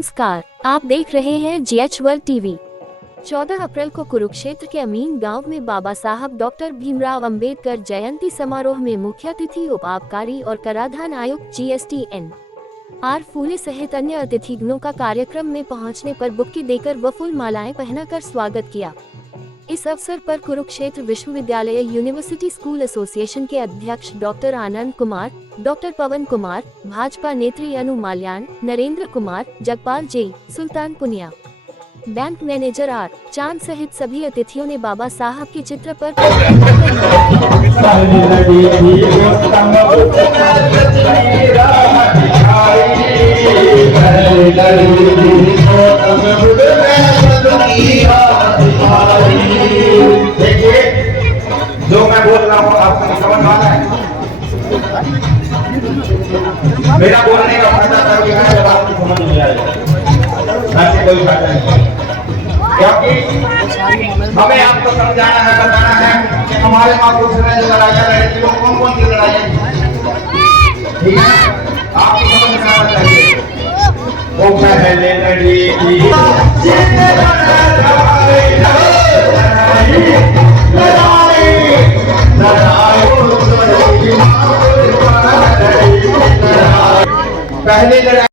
नमस्कार, आप देख रहे हैं GH वर्ल्ड टीवी। 14 अप्रैल को कुरुक्षेत्र के अमीन गांव में बाबा साहब डॉक्टर भीमराव अंबेडकर जयंती समारोह में मुख्य अतिथि उप आबकारी और कराधान आयुक्त GSTN आर फूले सहित अन्य अतिथिगणों का कार्यक्रम में पहुंचने पर बुक्की देकर व फूल मालाएं पहनाकर स्वागत किया। इस अवसर पर कुरुक्षेत्र विश्वविद्यालय यूनिवर्सिटी स्कूल एसोसिएशन के अध्यक्ष डॉक्टर आनंद कुमार, डॉक्टर पवन कुमार, भाजपा नेत्री अनु माल्यान, नरेंद्र कुमार, जगपाल जे, सुल्तान पुनिया, बैंक मैनेजर आर चांद सहित सभी अतिथियों ने बाबा साहब के चित्र पर देखिए, जो मैं बोल रहा हूँ आपको समझ आ रहा है। मेरा बोलने का फायदा तब है जब आपको समझ में आएगा, ऐसे कोई फायदा नहीं। क्योंकि हमें आपको समझाना है, बताना है कि हमारे महापुरुषों ने जो लड़ाइयाँ लड़ी थी वो कौन कौन सी लड़ाइयाँ थी, ठीक है? आपको समझ में आना चाहिए। वो पहले लड़ी थी पहले लड़ाई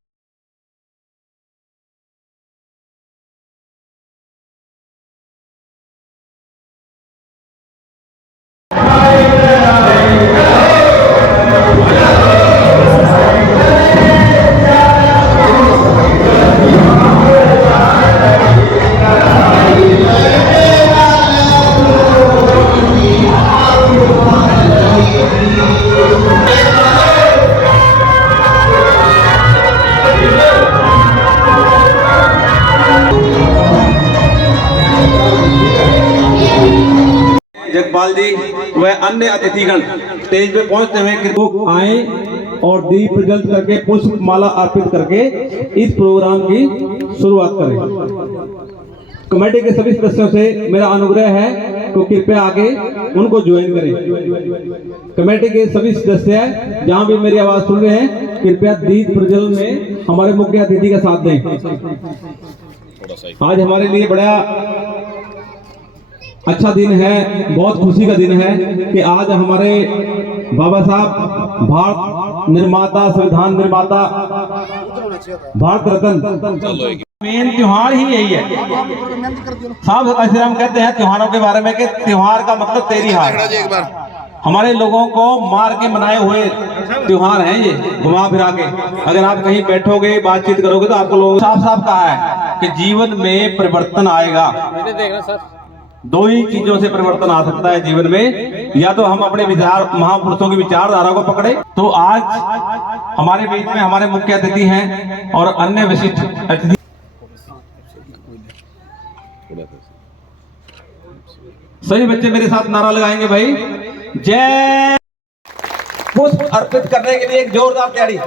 जगपाल जी व अन्य अतिथिगण स्टेज पे पहुंचते हुए आए और दीप प्रज्वलित करके पुष्प माला अर्पित करके इस प्रोग्राम की शुरुआत करें। कमेटी के सभी सदस्यों से मेरा अनुग्रह है तो कृपया आगे उनको ज्वाइन करें। कमेटी के सभी सदस्य जहां भी मेरी आवाज सुन रहे हैं कृपया दीप प्रज्वलन में हमारे मुख्य अतिथि का साथ दें। आज हमारे लिए बड़ा अच्छा दिन है, बहुत खुशी का दिन है कि आज हमारे बाबा साहब भारत निर्माता, संविधान निर्माता, भारत रत्न, मेन त्योहार ही यही है। साहब ऐसे हम कहते हैं त्योहारों के बारे में कि त्योहार का मतलब तेरी हार। हमारे लोगों को मार के मनाए हुए त्योहार हैं ये, घुमा फिरा के। अगर आप कहीं बैठोगे बातचीत करोगे तो आपको लोग साफ साफ कहा है कि जीवन में परिवर्तन आएगा। दो ही चीजों से परिवर्तन आ सकता है जीवन में, या तो हम अपने विचार, महापुरुषों की विचारधारा को पकड़े। तो आज हमारे बीच में हमारे मुख्य अतिथि हैं और अन्य विशिष्ट अतिथि। सभी बच्चे मेरे साथ नारा लगाएंगे भाई, जय। पुष्प अर्पित करने के लिए एक जोरदार तैयारी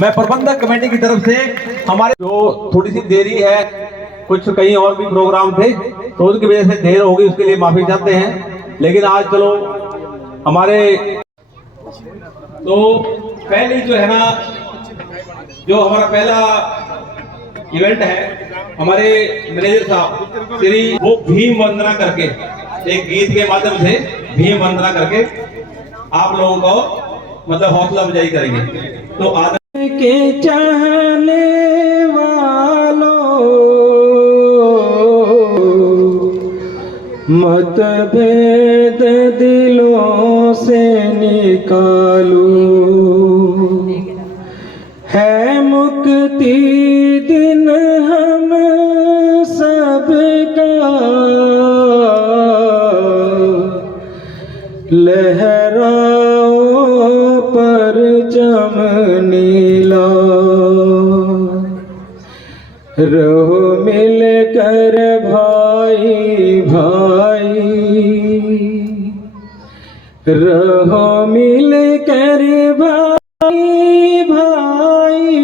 मैं प्रबंधक कमेटी की तरफ से, हमारे जो थोड़ी सी देरी है, कुछ कहीं और भी प्रोग्राम थे तो उसकी वजह से देर होगी, उसके लिए माफी चाहते हैं। लेकिन आज चलो हमारे तो पहली जो है ना, जो हमारा पहला इवेंट है, हमारे मैनेजर साहब श्री वो भीम वंदना करके एक गीत के माध्यम से भीम वंदना करके आप लोगों को मतलब हौसला अफजाई करेंगे। तो आदर के चाहने वालों मतभेद दिलों से निकालो, है मुक्ति दिन हम सबका, लहराओ परचम नीला, रहो मिलकर भाई भाई, रहो मिलकर भाई भाई,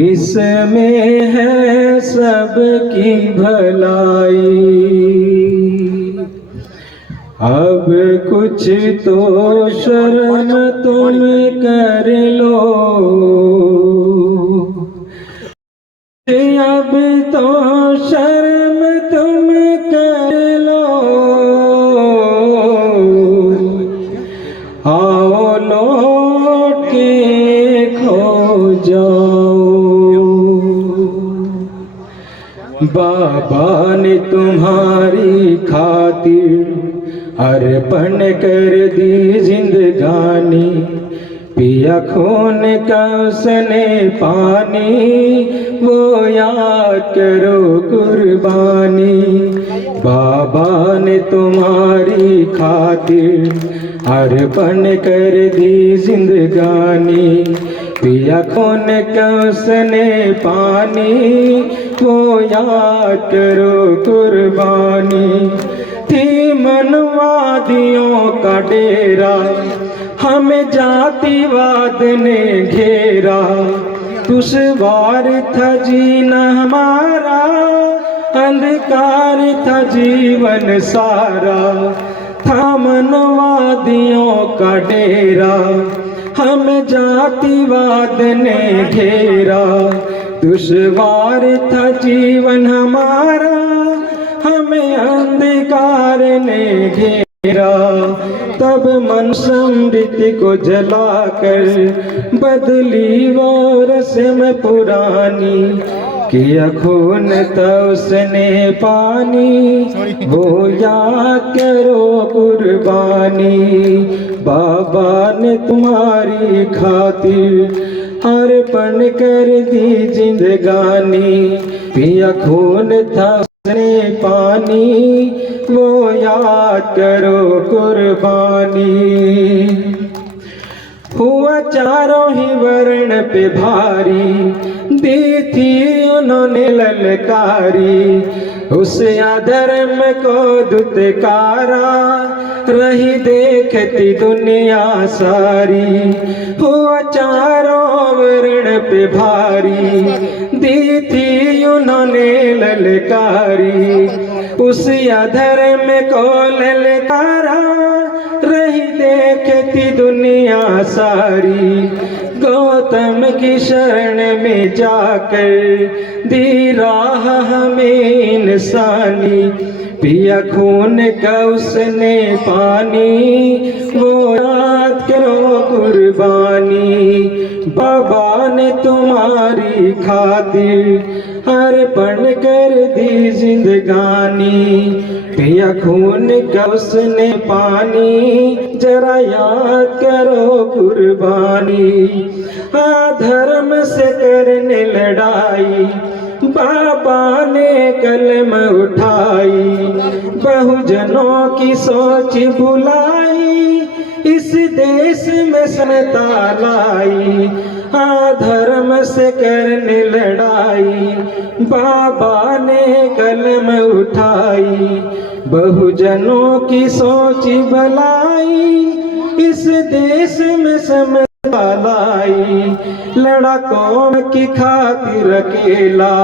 इसमें है सबकी भलाई। अब कुछ तो शर्म तुम कर लो, अब तो शर्म तुम कर लो, आओ लौट के खो जाओ। बाबा ने तुम्हारी खातिर अर्पण कर दी जिंदगानी, पिया खून का उसने पानी, वो याद करो कुर्बानी। बाबा ने तुम्हारी खातिर अर्पण कर दी जिंदगानी, पिया खून का उसने पानी, वो याद करो कुर्बानी। थी मनवादियों का डेरा, हमें जातिवाद ने घेरा, दुश्वार था जीना हमारा, अंधकार था जीवन सारा। था मनवादियों का डेरा, हमें जातिवाद ने घेरा, दुश्वार था जीवन हमारा, हमें अंधकार ने घेरा। तब मन समृद्धि को जलाकर बदली वो रस्म पुरानी, किया खून था उसने पानी, वो याद करो कुर्बानी। बाबा ने तुम्हारी खातिर अर्पण कर दी जिंदगानी, पिया खून था उसने पानी, वो याद करो कुर्बानी। हुआ चारों ही वर्ण पे भारी, दी थी उन्होंने ललकारी, उस अधर्म को दुत्कारा, रही देखती दुनिया सारी। हुआ चारों वर्ण पे भारी, दी थी उन्होंने ललकारी, उस अधर्म को ललकारा, रही देखती दुनिया सारी। गौतम की शरण में जाकर दी राह हमें इंसानी, पिया खून का उसने पानी, वो याद करो कुर्बानी। बाबा ने तुम्हारी खातिर अर्पण कर दी जिंदगानी, पिया खून का उसने पानी, जरा याद करो कुर्बानी। धर्म से करने लड़ाई, बाबा ने कलम उठाई, बहुजनों की सोच भुलाई, इस देश में समता लाई। धर्म से करने लड़ाई, बाबा ने कलम उठाई, बहुजनों की सोच भलाई, इस देश में समता लाई। लड़ा कौम की खातिर अकेला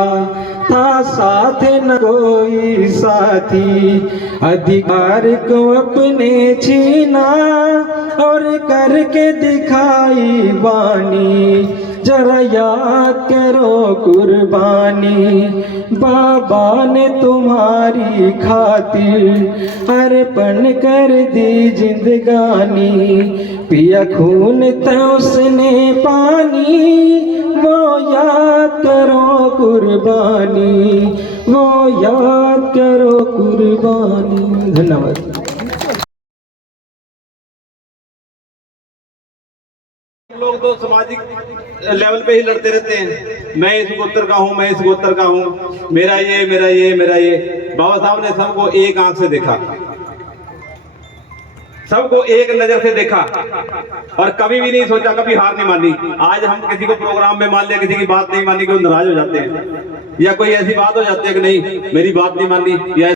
था, साथ न कोई साथी, अधिकार को अपने छीना और करके दिखाई बानी, जरा याद करो कुर्बानी। बाबा ने तुम्हारी खातिर अर्पण कर दी जिंदगानी, पिया खून था उसने पानी, वो याद करो कुर्बानी, वो याद करो कुर्बानी। धन्यवाद। लोग तो सामाजिक लेवल पे ही लड़ते रहते हैं, मैं इस गोत्र का हूँ, मैं इस गोत्र का हूँ, मेरा ये मेरा ये मेरा ये। बाबा साहब ने सबको एक आंख से देखा, सबको एक नजर से देखा और कभी भी नहीं सोचा, कभी हार नहीं मानी। आज हम किसी को प्रोग्राम में मान लिया, किसी की बात नहीं मानी, कोई नाराज हो जाते हैं, या कोई ऐसी बात हो जाती है कि नहीं मेरी बात नहीं मानी, या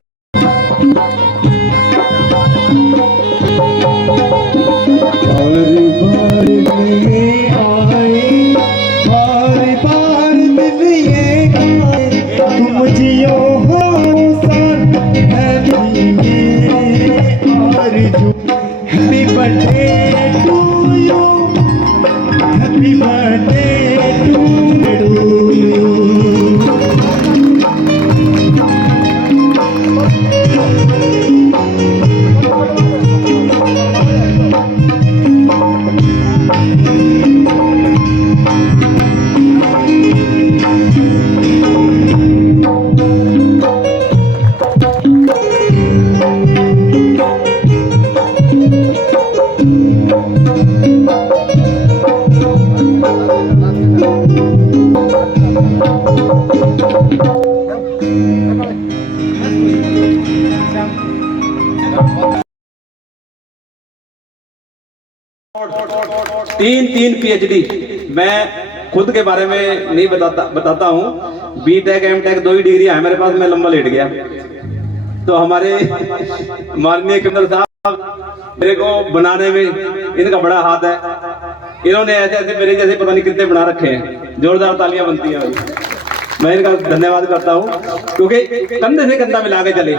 तुम जियो हो सन है birthday to you. Happy birthday to you. तीन पीएचडी। मैं खुद के बारे में नहीं बताता हूँ। बीटेक एमटेक 2 ही डिग्री है मेरे पास। मैं लंबा लेट गया तो हमारे माननीय कमिश्नर साहब मेरे को बनाने में इनका बड़ा हाथ है। इन्होंने ऐसे ऐसे मेरे जैसे पता नहीं कितने बना रखे हैं। जोरदार तालियां बनती है भाई। मैं इनका धन्यवाद करता हूँ क्योंकि कंधे से कंधा मिला के चले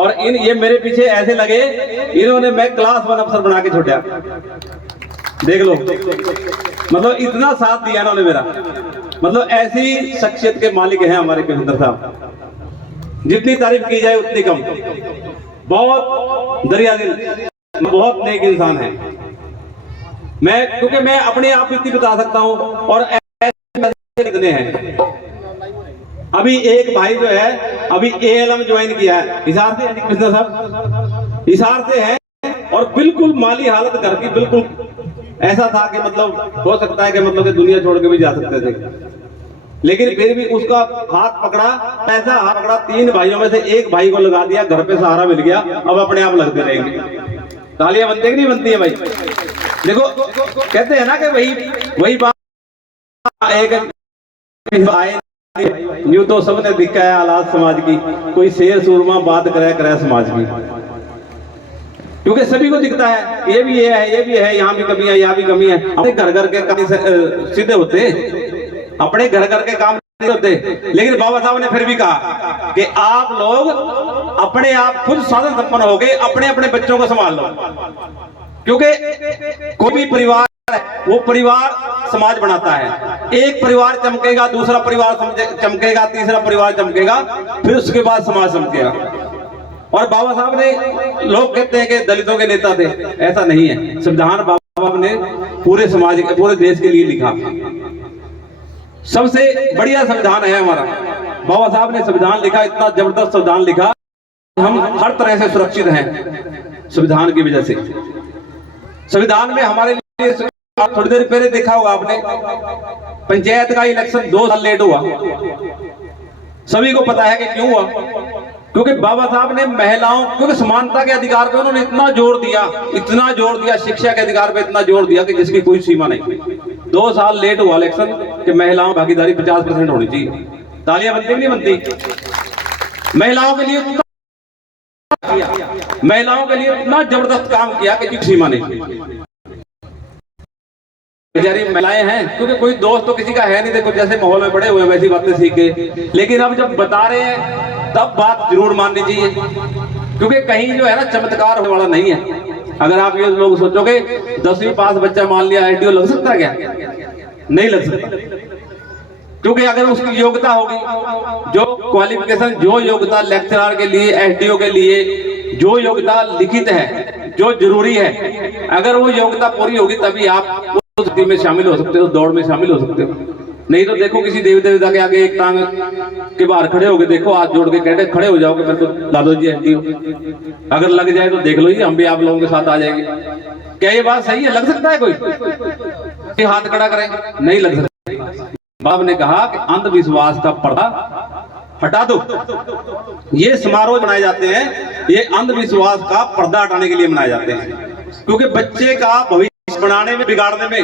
और ये मेरे पीछे ऐसे लगे। इन्होंने मैं क्लास 1 अफसर बना के छोड़ा। देख लो, मतलब इतना साथ दिया इन्होंने मेरा। मतलब ऐसी शख्सियत के मालिक हैं हमारे कमिश्नर साहब। जितनी तारीफ की जाए उतनी कम। बहुत दरिया दिल, बहुत नेक इंसान है। क्योंकि मैं अपने आप इतनी बता सकता हूँ और ऐसे कितने हैं। अभी एक भाई जो है अभी ALM ज्वाइन किया है हिसार से। कमिश्नर साहब हिसार से है और बिल्कुल माली हालत घर की बिल्कुल ऐसा था कि मतलब हो सकता है कि मतलब कि दुनिया छोड़ के भी जा सकते थे, लेकिन फिर भी उसका हाथ पकड़ा। ऐसा हाथ पकड़ा 3 भाइयों में से एक भाई को लगा दिया। घर पे सहारा मिल गया। अब अपने आप लगते रहेंगे। तालियां बनती है कि नहीं बनती है भाई? देखो कहते हैं ना कि वही बात एक आए यूं तो सबने दिखा है हालात समाज की। कोई शेर सूरमा बात करे समाज की, क्योंकि सभी को दिखता है ये भी है, यहाँ भी कमी है, यहाँ भी कमी है। अपने घर के काम सीधे होते, अपने घर के काम नहीं होते। लेकिन बाबा साहब ने फिर भी कहा कि आप लोग अपने आप खुद साधन संपन्न हो गए, अपने अपने बच्चों को संभाल लो। क्योंकि कोई भी परिवार है वो परिवार समाज बनाता है। एक परिवार चमकेगा, दूसरा परिवार चमकेगा, तीसरा परिवार चमकेगा, फिर उसके बाद समाज चमकेगा। और बाबा साहब ने, लोग कहते हैं कि दलितों के नेता थे, ऐसा नहीं है। संविधान बाबा साहब ने पूरे समाज के, पूरे देश के लिए लिखा। सबसे बढ़िया संविधान है हमारा। बाबा साहब ने संविधान लिखा, इतना जबरदस्त संविधान लिखा, हम हर तरह से सुरक्षित हैं संविधान की वजह से। संविधान में हमारे लिए, थोड़ी देर पहले देखा होगा आपने, पंचायत का इलेक्शन 2 साल लेट हुआ। सभी को पता है कि क्यों हुआ। क्योंकि बाबा साहब ने महिलाओं, क्योंकि समानता के अधिकार पे उन्होंने इतना जोर दिया, शिक्षा के अधिकार पे इतना जोर दिया कि जिसकी कोई सीमा नहीं। 2 साल लेट हुआ इलेक्शन कि महिलाओं भागीदारी 50% होनी चाहिए। तालियां बनती नहीं बनती? महिलाओं के लिए इतना जबरदस्त काम किया कि कोई सीमा नहीं। बेचारी महिलाएं हैं, क्योंकि कोई दोस्त तो किसी का है नहीं। देखो जैसे माहौल में बड़े हुए वैसी बातें सीख गए, लेकिन अब जब बता रहे हैं तब बात जरूर माननी चाहिए। क्योंकि कहीं जो है ना चमत्कार होने वाला नहीं है। अगर आप ये लोग सोचोगे 10वीं पास बच्चा मान लिया एसडीओ लग सकता क्या? नहीं लग सकता। क्योंकि अगर उसकी योग्यता होगी, जो क्वालिफिकेशन, जो योग्यता लेक्चरर के लिए, एसडीओ के लिए जो योग्यता लिखित है, जो जरूरी है, अगर वो योग्यता पूरी होगी तभी आप उस टीम में शामिल हो सकते हो, दौड़ में शामिल हो सकते हो। नहीं तो देखो किसी देवी देवता के आगे एक टांग के बाहर खड़े होगे, देखो हाथ जोड़ के कहते खड़े हो जाओगे, मेरे को ला दो जी एसडीओ। अगर लग जाए तो देख लो जी, हम भी आप लोगों के साथ आ जाएंगे। क्या ये बात सही है? लग सकता है कोई हाथ खड़ा करें? नहीं लग सकता। बाबा ने कहा कि अंधविश्वास का पर्दा हटा दो। ये समारोह बनाए जाते हैं, ये अंधविश्वास का पर्दा हटाने के लिए बनाए जाते हैं। क्योंकि बच्चे का भविष्य बनाने में, बिगाड़ने में,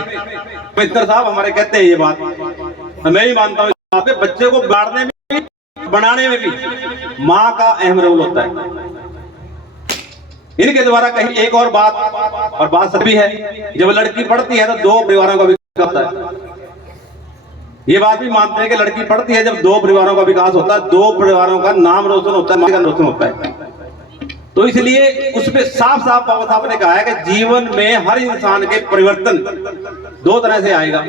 मित्र साहब हमारे कहते हैं ये बात, मैं ही मानता हूँ, बच्चे को बिगाड़ने में भी, बनाने में भी माँ का अहम रोल होता है। इनके द्वारा कहीं एक और बात सच भी है, जब लड़की पढ़ती है तो 2 परिवारों का विकास होता है। ये बात भी मानते हैं कि लड़की पढ़ती है, जब 2 परिवारों का विकास होता है, 2 परिवारों का नाम रोशन होता है, माँ का रोशन होता है। तो इसलिए उसमें साफ साफ बाबा साहब ने कहा है कि जीवन में हर इंसान के परिवर्तन दो तरह से आएगा,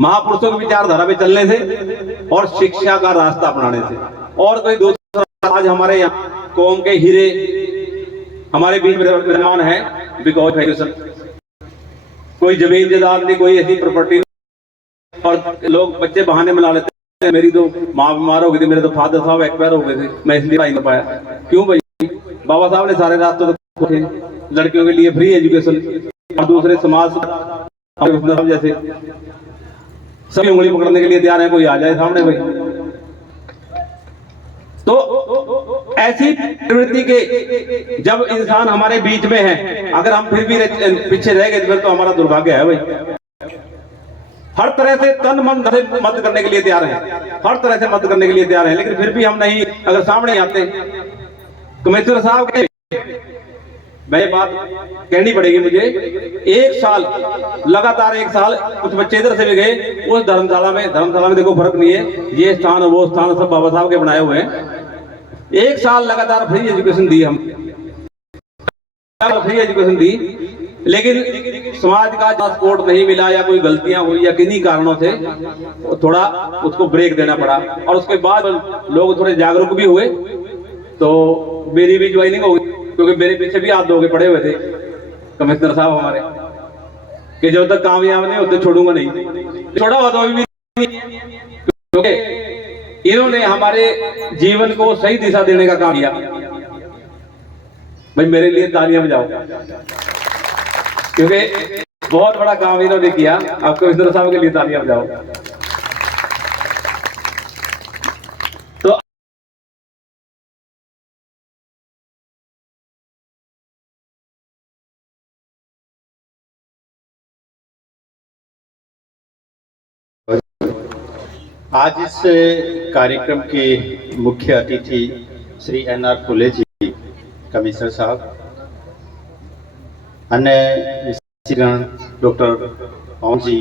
महापुरुषों की विचारधारा पे चलने से और शिक्षा का रास्ता अपनाने से। और कोई दूसरा आज हमारे यहाँ कौम के हीरे हमारे बीच विद्यमान है, बिकॉज एजुकेशन। कोई जमीन जायदाद नहीं, कोई ऐसी प्रॉपर्टी नहीं, और लोग बच्चे बहाने में ला लेते हैं, मेरी तो माँ बीमार हो गई थी, मेरे तो फादर साहब एक्सपायर हो गए थे, मैं इसलिए पढ़ाई नहीं पाया। क्यों भाई? बाबा साहब ने सारे रास्ते तो खोले, लड़कियों के लिए फ्री एजुकेशन, और दूसरे समाज जैसे सभी उंगली पकड़ने के लिए तैयार है, कोई आ जाए सामने भाई। तो ऐसी प्रवृत्ति के जब इंसान हमारे बीच में है, अगर हम फिर भी पीछे रह गए फिर तो हमारा दुर्भाग्य है भाई। हर तरह से तन मन से मदद करने के लिए तैयार हैं, हर तरह से मदद करने के लिए तैयार हैं, लेकिन फिर भी हम नहीं अगर सामने आते। कमिश्नर साहब के मैं बात कहनी पड़ेगी मुझे, एक साल लगातार, एक साल कुछ बच्चे इधर से भी गए उस धर्मशाला में देखो फर्क नहीं है, ये स्थान वो स्थान सब बाबा साहब के बनाए हुए हैं। एक साल लगातार फ्री एजुकेशन दी, हम फ्री एजुकेशन दी, लेकिन समाज का सपोर्ट नहीं मिला या कोई गलतियां हुई या किन्हीं कारणों से थोड़ा उसको ब्रेक देना पड़ा। और उसके बाद लोग थोड़े जागरूक भी हुए, तो मेरी भी ज्वाइनिंग हो गई, क्योंकि मेरे पीछे भी हाथ धोके पड़े हुए थे कमिश्नर साहब हमारे कि जब तक कामयाब नहीं होते छोड़ूंगा नहीं। छोड़ा हुआ तो अभी भी, क्योंकि इन्होंने हमारे जीवन को सही दिशा देने का काम किया। भाई मेरे लिए तालियां बजाओ, क्योंकि बहुत बड़ा काम इन्होंने किया। आप कमिश्नर साहब के लिए तालियां बजाओ। तो आज इस कार्यक्रम के मुख्य अतिथि श्री NR फुले जी, कमिश्नर साहब, अन्य डॉक्टर पवन जी,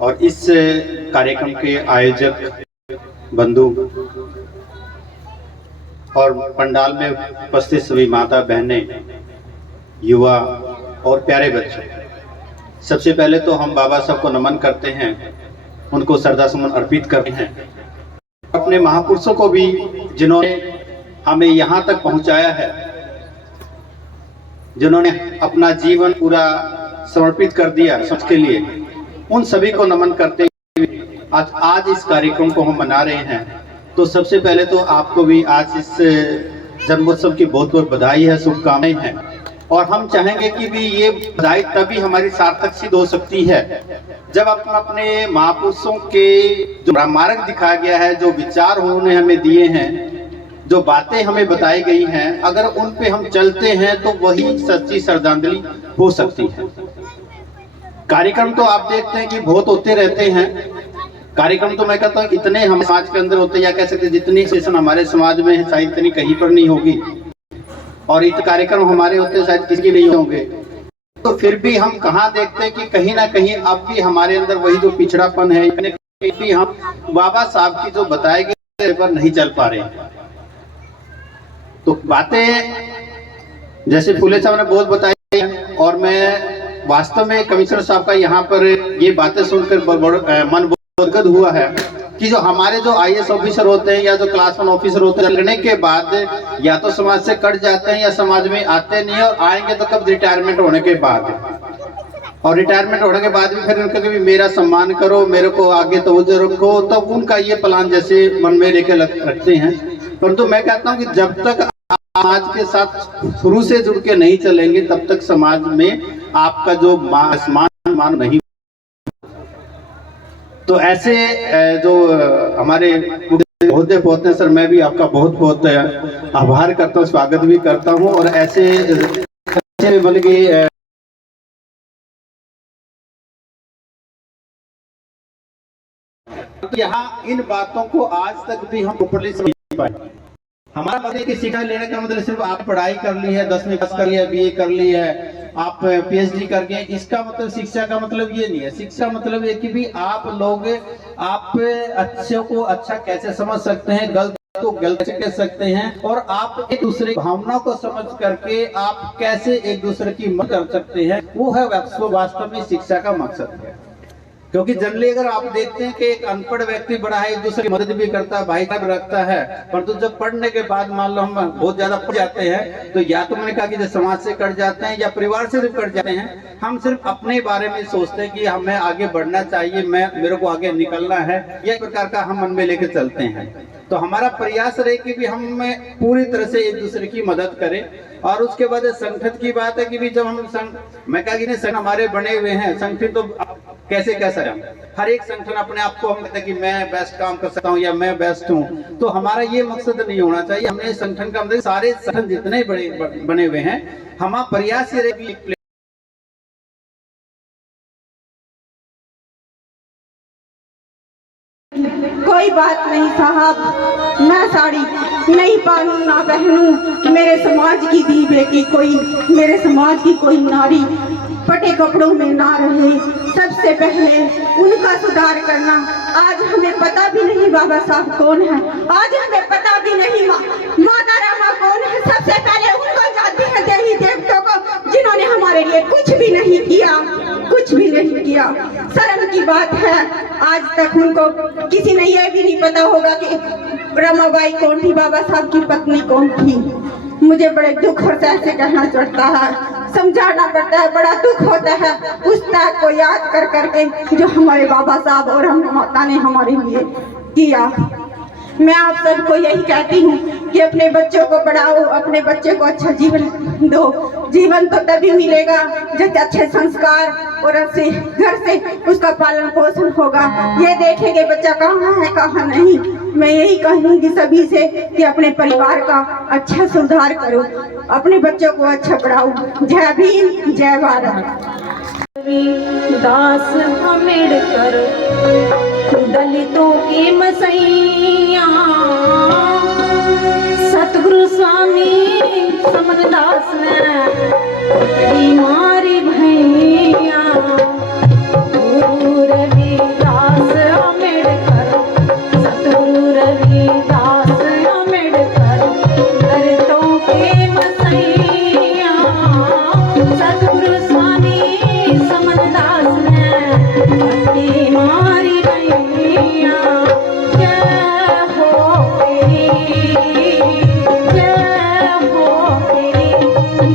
और इस कार्यक्रम के आयोजक बंधु और पंडाल में उपस्थित सभी माता बहनें, युवा और प्यारे बच्चे, सबसे पहले तो हम बाबा साहब को नमन करते हैं, उनको श्रद्धा सुमन अर्पित करते हैं। अपने महापुरुषों को भी जिन्होंने हमें यहाँ तक पहुँचाया है, जिन्होंने अपना जीवन पूरा समर्पित कर दिया समाज के लिए, उन सभी को नमन करते हुए आज इस कार्यक्रम को हम मना रहे हैं। तो सबसे पहले तो आपको भी आज इस जन्मोत्सव की बहुत बहुत बधाई है, शुभकामनाएं हैं। और हम चाहेंगे कि भी ये बधाई तभी हमारी सार्थक सिद्ध हो सकती है जब अपने महापुरुषों के जो मार्ग दिखाया गया है, जो विचार उन्होंने हमें दिए हैं, जो बातें हमें बताई गई हैं, अगर उन पे हम चलते हैं तो वही सच्ची श्रद्धांजलि हो सकती है। कार्यक्रम तो आप देखते हैं कि बहुत होते रहते हैं, कार्यक्रम तो मैं कहता हूँ इतने हम समाज के अंदर होते हैं, या कह सकते हैं जितनी सेशन हमारे समाज में है शायद इतनी कहीं पर नहीं होगी, और इतने कार्यक्रम हमारे होते शायद किसी के नहीं होंगे। तो फिर भी हम कहाँ देखते हैं कि कहीं ना कहीं अब भी हमारे अंदर वही जो पिछड़ापन है, भी हम बाबा साहब की जो बताए गए पर नहीं चल पा रहे हैं। तो बातें जैसे फुले साहब ने बहुत बताई, और मैं वास्तव में कमिश्नर साहब का यहाँ पर ये बातें सुनकर मन गदगद हुआ है कि जो हमारे जो IAS ऑफिसर होते हैं या जो क्लास 1 ऑफिसर होते हैं, लगने के बाद या तो समाज से कट जाते हैं या समाज में आते नहीं है, और आएंगे तो कब रिटायरमेंट होने के बाद। और रिटायरमेंट होने के बाद भी फिर उनका कभी मेरा सम्मान करो, मेरे को आगे तवज्जो रखो, तब उनका ये प्लान जैसे मन में लेके रखते हैं। परंतु मैं कहता हूँ कि जब तक समाज के साथ शुरू से जुड़ के नहीं चलेंगे तब तक समाज में आपका जो मान नहीं। तो ऐसे जो हमारे होते पहुंचते हैं सर, मैं भी आपका बहुत बहुत आभार करता हूँ, स्वागत भी करता हूँ। और ऐसे बल्कि यहाँ इन बातों को आज तक भी हम प्रॉपर्ली समझ नहीं पाए। हमारा मतलब कि शिक्षा लेने का मतलब सिर्फ आप पढ़ाई कर ली है, 10वीं पास कर ली है, BA कर ली है, आप PhD कर गए, इसका मतलब शिक्षा का मतलब ये नहीं है। शिक्षा मतलब ये कि भी आप लोग आप अच्छे को अच्छा कैसे समझ सकते हैं, गलत को गलत कह सकते हैं और आप एक दूसरे की भावना को समझ करके आप कैसे एक दूसरे की मदद कर सकते हैं, वो है वास्तव में शिक्षा का मकसद है। क्योंकि जनरली अगर आप देखते हैं कि एक अनपढ़ व्यक्ति बड़ा है, एक दूसरे की मदद भी करता है, भाईचारा भी रखता है, परंतु जब पढ़ने के बाद मान लो हम बहुत ज्यादा पढ़ जाते हैं तो या तो मैंने कहा कि जब समाज से कट जाते हैं या परिवार से भी कट जाते हैं, हम सिर्फ अपने बारे में सोचते हैं कि हमें आगे बढ़ना चाहिए, मेरे को आगे निकलना है, यह प्रकार का हम मन में लेके चलते हैं। तो हमारा प्रयास रहे कि भी हम पूरी तरह से एक दूसरे की मदद करें। और उसके बाद संगठन की बात है कि भी जब हम मैं कहा कि संगठन हमारे बने हुए हैं, संगठन तो कैसे कह सकते, हर एक संगठन अपने आप को हम कहते हैं कि मैं बेस्ट काम कर सकता हूँ या मैं बेस्ट हूँ, तो हमारा ये मकसद नहीं होना चाहिए। हमने संगठन का मतलब सारे संगठन जितने बड़े बने हुए हैं, हमारा प्रयास ये रहे कि कोई बात नहीं साहब, मैं साड़ी नहीं पहनूं ना पहनूं, मेरे समाज की दी बेटी कोई, मेरे समाज की कोई नारी फटे कपड़ों में ना रहे। सबसे पहले उनका सुधार करना। आज हमें पता भी नहीं बाबा साहब कौन है, आज हमें पता भी नहीं माता रामा कौन है। सबसे पहले उनको जानते हैं देवी देवताओं को, जिन्होंने हमारे लिए कुछ भी नहीं किया, कुछ भी नहीं किया। शर्म की बात है, आज तक उनको किसी ने यह भी नहीं पता होगा कि रमाबाई कौन थी, बाबा साहब की पत्नी कौन थी। मुझे बड़े दुख और सहज से कहना पड़ता है, समझाना पड़ता है, बड़ा दुख होता है उस त्याग को याद कर करके जो हमारे बाबा साहब और हम माता ने हमारे लिए किया। मैं आप सबको यही कहती हूँ कि अपने बच्चों को पढ़ाओ, अपने बच्चे को अच्छा जीवन दो। जीवन तो तभी मिलेगा जब अच्छे संस्कार और अच्छे घर से उसका पालन पोषण होगा। ये देखेंगे बच्चा कहाँ है कहाँ नहीं। मैं यही कहूँगी सभी से कि अपने परिवार का अच्छा सुधार करो, अपने बच्चों को अच्छा पढ़ाओ। जय भीम, जय भारत। दास अम्बेडकर दलितों के मसैया, सतगुरु स्वामी समरदास ने मारी भैया। गुरु रविदास अम्बेडकर, सतगुरु रविदास अम्बेडकर दलितों के मसैया, सतगुरु स्वामी समरदास ने मारी भैया। जय हो तेरी, जय हो तेरी।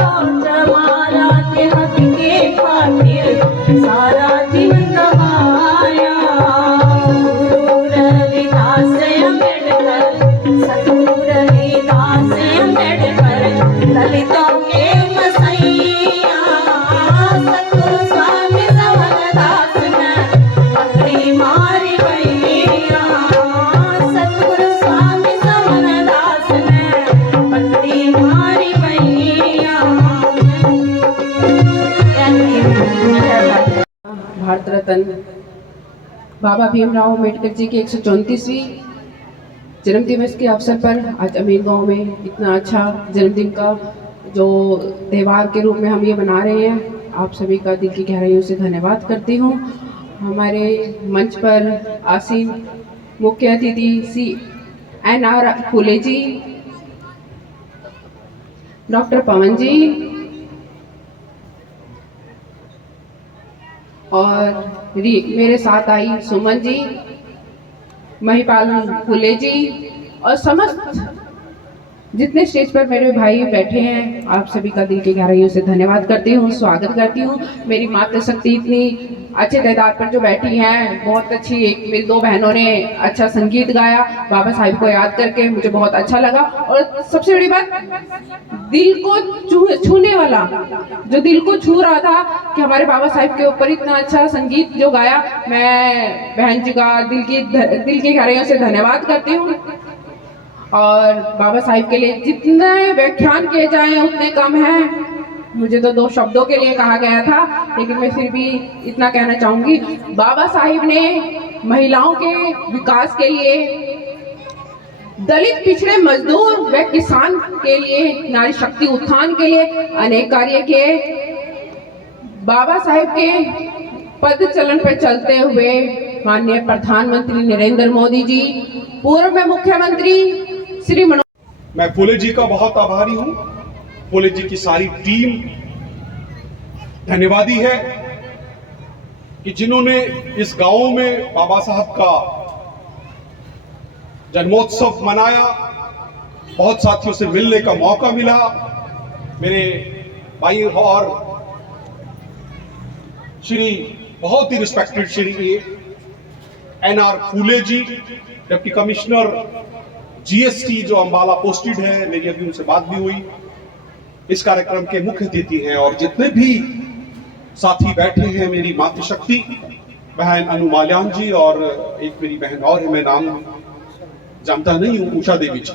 जमाना के हक के खातिर सारा जीवन गवाया। गुरु रविदास अम्बेडकर, सतगुरु रविदास अम्बेडकर, दलितों के मसैया। सतगुरु स्वामी समरदास ने पगड़ी मारी भैया। सतगुरु स्वामी समरदास ने पगड़ी मारी भैया। भारत रत्न बाबा भीमराव अम्बेडकर जी के 134वीं जन्मदिवस के अवसर पर आज अमीन गांव में इतना अच्छा जन्मदिन का जो त्यौहार के रूप में हम ये मना रहे हैं, आप सभी का दिल की गहराइयों से धन्यवाद करती हूँ। हमारे मंच पर आसीन मुख्य अतिथि CNR फूले जी, डॉक्टर पवन जी और मेरे साथ आई सुमन जी, महिपाल फूले जी और समस्त जितने स्टेज पर मेरे भाई बैठे हैं, आप सभी का दिल की गहराइयों से धन्यवाद करती हूँ, स्वागत करती हूँ। मेरी मातृशक्ति इतनी अच्छे तादाद पर जो बैठी हैं, बहुत अच्छी, एक मेरी 2 बहनों ने अच्छा संगीत गाया बाबा साहिब को याद करके, मुझे बहुत अच्छा लगा। और सबसे बड़ी बात, दिल को छूने वाला, जो दिल को छू रहा था कि हमारे बाबा साहिब के ऊपर इतना अच्छा संगीत जो गाया, मैं बहन जी का दिल की गहराइयों से धन्यवाद करती हूँ। और बाबा साहिब के लिए जितने व्याख्यान किए जाएं उतने कम हैं। मुझे तो 2 शब्दों के लिए कहा गया था, लेकिन मैं फिर भी इतना कहना चाहूंगी, बाबा साहिब ने महिलाओं के विकास के लिए, दलित पिछड़े मजदूर व किसान के लिए, नारी शक्ति उत्थान के लिए अनेक कार्य किए। बाबा साहिब के पद चलन पर चलते हुए माननीय प्रधानमंत्री नरेंद्र मोदी जी, पूर्व में मुख्यमंत्री श्री मैं फूले जी का बहुत आभारी हूं। फूले जी की सारी टीम धन्यवादी है कि जिन्होंने इस गांव में बाबा साहब का जन्मोत्सव मनाया। बहुत साथियों से मिलने का मौका मिला। मेरे भाई और श्री बहुत ही respected Shri NR Phule ji, deputy commissioner GST जो अंबाला पोस्टेड है, मेरी अभी उनसे बात भी हुई, इस कार्यक्रम के मुख्य अतिथि हैं। और जितने भी साथी बैठे हैं, मेरी मातृशक्ति बहन अनु माल्यान जी और एक मेरी बहन और है, मैं नाम जानता नहीं हूं, उषा देवी जी।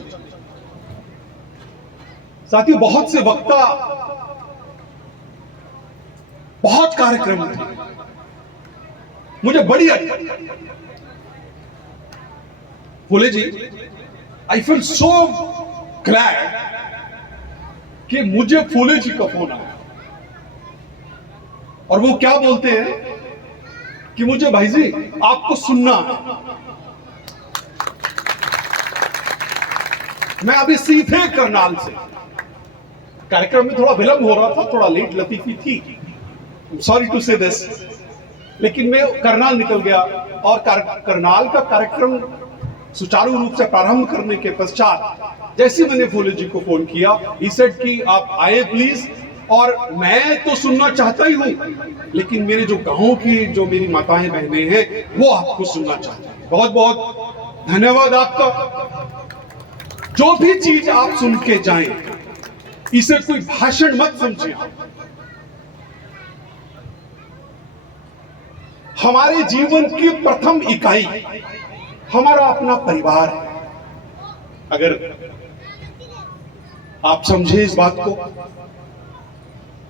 साथियों, बहुत से वक्ता, बहुत कार्यक्रम थे, मुझे बड़ी Phule ji, I feel so glad कि मुझे फूले जी का फोन आया और वो क्या बोलते हैं कि मुझे भाई जी आपको सुनना है। मैं अभी सीधे करनाल से, कार्यक्रम में थोड़ा विलंब हो रहा था, थोड़ा लेट लतीफी थी, सॉरी टू से दिस, लेकिन मैं करनाल निकल गया और करनाल का कार्यक्रम सुचारू रूप से प्रारंभ करने के पश्चात जैसे मैंने फूले जी को फोन किया, ही सेड कि आप आए प्लीज। और मैं तो सुनना चाहता ही हूं, लेकिन मेरे जो गांव की जो मेरी माताएं बहनें हैं वो आपको सुनना चाहते हैं। बहुत बहुत धन्यवाद आपका। जो भी चीज आप सुन के जाएं, इसे कोई भाषण मत समझिए। हमारे जीवन की प्रथम इकाई हमारा अपना परिवार है। अगर आप समझे इस बात को,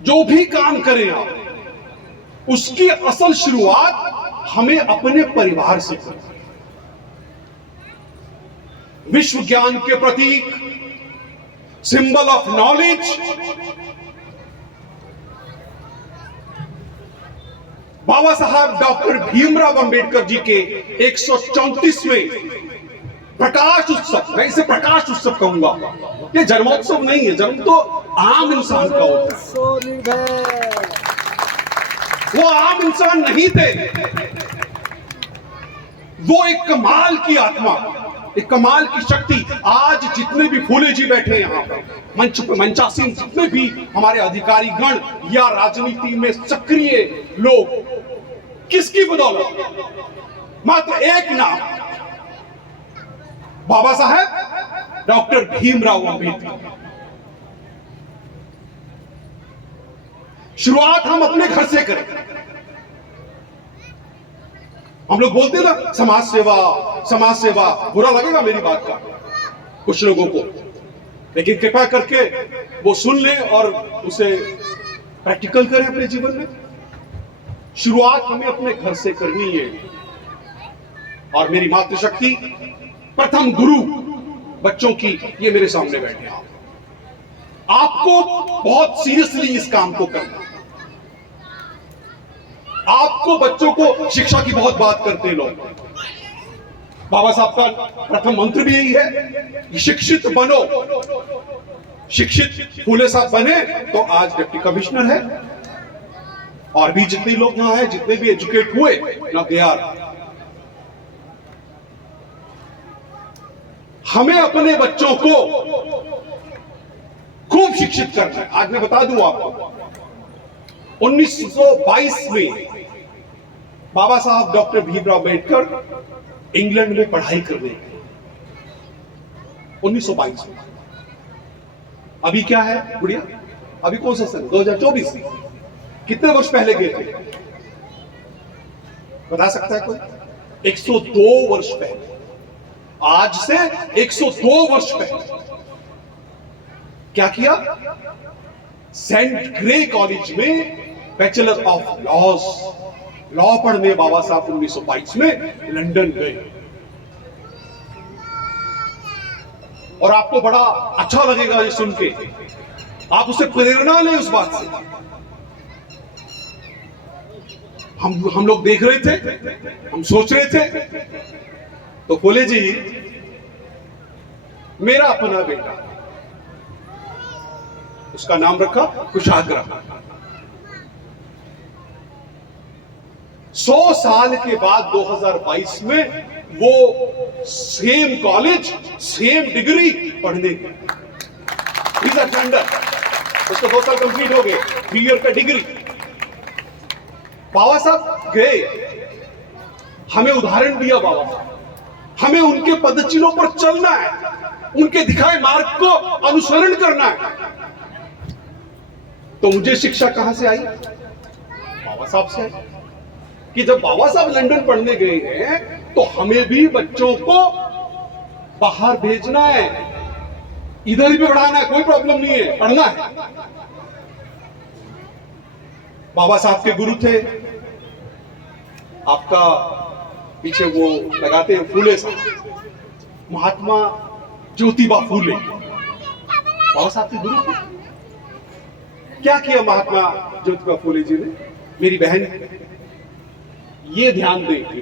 जो भी काम करें आप, उसकी असल शुरुआत हमें अपने परिवार से करें। विश्व ज्ञान के प्रतीक, सिंबल ऑफ नॉलेज, बाबा साहब डॉक्टर भीमराव अंबेडकर जी के 134वें प्रकाश उत्सव, मैं इसे प्रकाश उत्सव कहूंगा, ये जन्मोत्सव नहीं है। जन्म तो आम इंसान का होता है, वो आम इंसान नहीं थे, वो एक कमाल की आत्मा, एक कमाल की शक्ति। आज जितने भी फूले जी बैठे हैं यहाँ पर मंच पर, मंचासीन जितने भी हमारे अधिकारी गण या राजनीति में सक्रिय लोग, किसकी बदौलत? मात्र एक नाम, बाबा साहेब डॉक्टर भीमराव अंबेडकर। शुरुआत हम अपने घर से करें। हम लोग बोलते ना समाज सेवा, समाज सेवा, बुरा लगेगा मेरी बात का कुछ लोगों को, लेकिन कृपया करके वो सुन लें और उसे प्रैक्टिकल करें अपने जीवन में। शुरुआत हमें अपने घर से करनी है। और मेरी मातृशक्ति प्रथम गुरु बच्चों की ये मेरे सामने बैठे हैं। आपको बहुत सीरियसली इस काम को करना है। आपको बच्चों को शिक्षा की बहुत बात करते हैं लोग। बाबा साहब का प्रथम मंत्र भी यही है कि शिक्षित बनो। शिक्षित फूले साहब बने तो आज डिप्टी कमिश्नर है, और भी जितने लोग यहां हैं, जितने भी एजुकेट हुए ना, दे आर। हमें अपने बच्चों को खूब शिक्षित करना है। आज मैं बता दूं आपको, 1922 में बाबा साहब डॉक्टर भीमराव अंबेडकर इंग्लैंड में पढ़ाई करने गए। 1922 में। अभी क्या है गुड़िया? अभी कौन सा सन? 2024। कितने वर्ष पहले गए थे? बता सकता है कोई? 102 वर्ष पहले। आज से 102 वर्ष पहले क्या किया? सेंट ग्रे कॉलेज में बैचलर ऑफ लॉ पढ़ने बाबा साहब 1922 में लंदन गए। और आपको बड़ा अच्छा लगेगा ये सुन के, आप उसे प्रेरणा लें उस बात से। हम लोग देख रहे थे, हम सोच रहे थे, तो बोले जी मेरा अपना बेटा, उसका नाम रखा कुशाग्र। 100 साल के बाद 2022 में वो सेम कॉलेज, सेम डिग्री पढ़ने गए। उसको 2 साल कंप्लीट हो गए, 3 ईयर का डिग्री। बाबा साहब गए, हमें उदाहरण दिया बाबा साहब। हमें उनके पदचिन्हों पर चलना है, उनके दिखाए मार्ग को अनुसरण करना है। तो मुझे शिक्षा कहां से आई? बाबा साहब से आई। कि जब बाबा साहब लंदन पढ़ने गए हैं तो हमें भी बच्चों को बाहर भेजना है, इधर भी पढ़ाना है, कोई प्रॉब्लम नहीं है, पढ़ना है। बाबा साहब के गुरु थे, आपका पीछे वो लगाते हैं फूले साहब, महात्मा ज्योतिबा फूले बाबा साहब के गुरु थे। क्या किया महात्मा ज्योतिबा फूले जी ने? मेरी बहन ये ध्यान देंगे,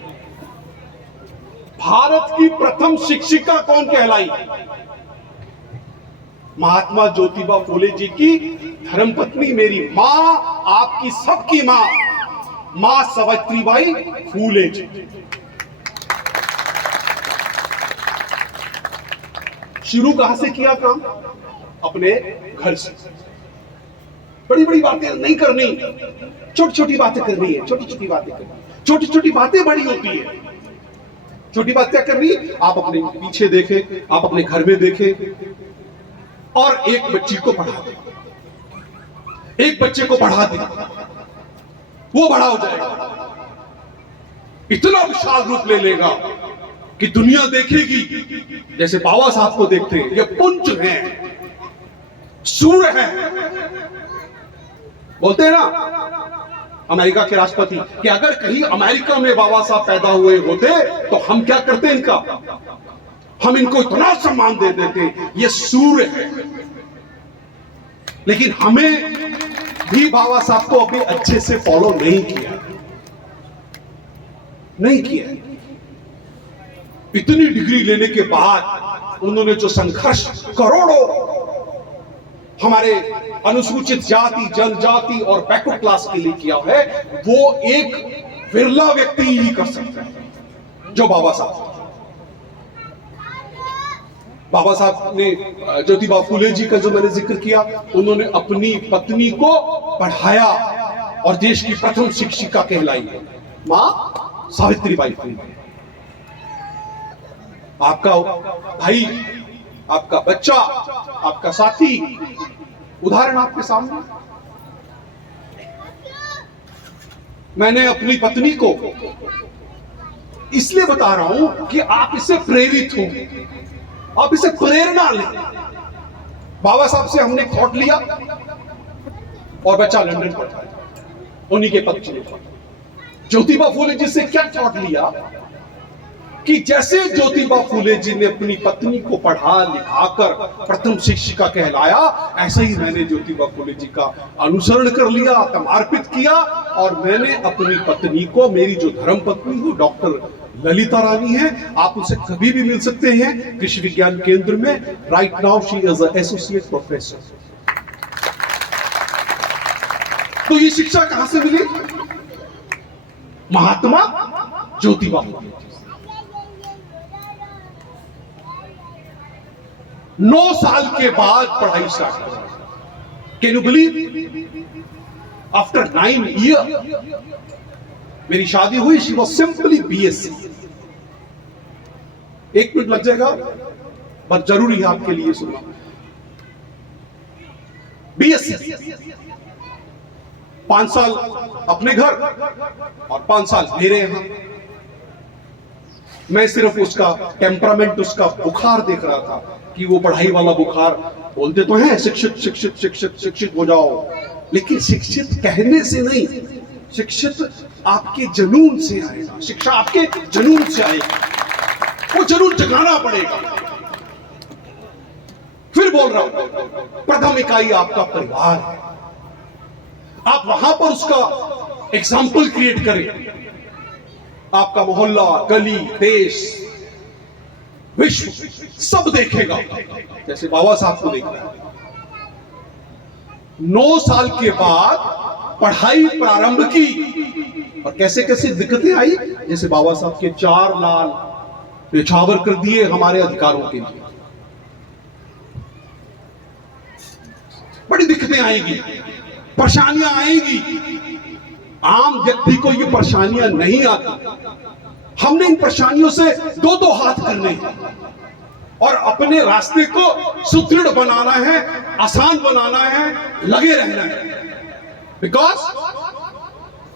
भारत की प्रथम शिक्षिका कौन कहलाई? महात्मा ज्योतिबा फूले जी की धर्मपत्नी, मेरी मां, आपकी सबकी मां, मां सावित्रीबाई फूले जी। शुरू कहां से किया काम? अपने घर से। बड़ी बड़ी बातें नहीं करनी, छोटी छोटी बातें करनी है। छोटी छोटी बातें करनी, छोटी छोटी बातें बड़ी होती है। छोटी बात क्या करनी? आप अपने पीछे देखें, आप अपने घर में देखें, और एक बच्ची को पढ़ा दें, एक बच्चे को पढ़ा दें, वो बड़ा हो जाएगा, इतना विशाल रूप ले लेगा कि दुनिया देखेगी जैसे बाबा साहब को देखते हैं। ये पुंज हैं, सूर्य हैं। बोलते हैं ना अमेरिका के राष्ट्रपति कि अगर कहीं अमेरिका में बाबा साहब पैदा हुए होते तो हम क्या करते इनका? हम इनको इतना सम्मान दे देते। ये सूर्य है। लेकिन हमें भी बाबा साहब को अभी अच्छे से फॉलो नहीं किया। इतनी डिग्री लेने के बाद उन्होंने जो संघर्ष करोड़ों हमारे अनुसूचित जाति, जनजाति और बैकवर्ड क्लास के लिए किया है, वो एक विरला व्यक्ति ही कर सकता है, जो बाबा साहब। बाबा साहब ने ज्योतिबा फूले जी का जो मैंने जिक्र किया, उन्होंने अपनी पत्नी को पढ़ाया और देश की प्रथम शिक्षिका कहलाई मां सावित्रीबाई फूले। आपका भाई, आपका बच्चा, आपका साथी, उदाहरण आपके सामने। मैंने अपनी पत्नी को इसलिए बता रहा हूं कि आप इससे प्रेरित हो, आप इसे प्रेरणा लें। बाबा साहब से हमने थॉट लिया और बच्चा लंदन पढ़ता है, उन्हीं के पक्ष में। ज्योतिबा फूले जी से क्या थॉट लिया कि जैसे ज्योतिबा फूले जी ने अपनी पत्नी को पढ़ा लिखाकर प्रथम शिक्षिका कहलाया, ऐसे ही मैंने ज्योतिबा फूले जी का अनुसरण कर लिया, समर्पित किया और मैंने अपनी पत्नी को, मेरी जो धर्म पत्नी है डॉक्टर ललिता रानी है, आप उनसे कभी भी मिल सकते हैं कृषि विज्ञान केंद्र में। Right now she is an associate professor. तो ये शिक्षा कहां से मिली? महात्मा ज्योतिबा फूले। 9 साल के बाद पढ़ाई स्टार्ट की। Can you believe? After 9 year मेरी शादी हुई। She was simply BSc. 1 minute लग जाएगा, पर जरूरी है आपके लिए सुनना। बीएससी 5 साल अपने घर और 5 साल मेरे यहां। मैं सिर्फ उसका टेम्परामेंट, उसका बुखार देख रहा था कि वो पढ़ाई वाला बुखार। बोलते तो हैं शिक्षित शिक्षित शिक्षित शिक्षित हो जाओ, लेकिन शिक्षित कहने से नहीं, शिक्षित आपके जुनून से आएगा। शिक्षा आपके जुनून से आएगी, वो जुनून जगाना पड़ेगा। फिर बोल रहा हूं, प्रथम इकाई आपका परिवार है। आप वहां पर उसका एग्जाम्पल क्रिएट करें। आपका मोहल्ला, गली, देश, विश्व सब देखेगा जैसे बाबा साहब को देख रहा है। 9 साल के बाद पढ़ाई प्रारंभ की और कैसे कैसे दिक्कतें आई, जैसे बाबा साहब के 4 लाल न्यौछावर कर दिए हमारे अधिकारों के लिए। बड़ी दिक्कतें आएगी, परेशानियां आएगी। आम व्यक्ति को ये परेशानियां नहीं आती। हमने इन परेशानियों से दो हाथ करने हैं और अपने रास्ते को सुदृढ़ बनाना है, आसान बनाना है, लगे रहना है। Because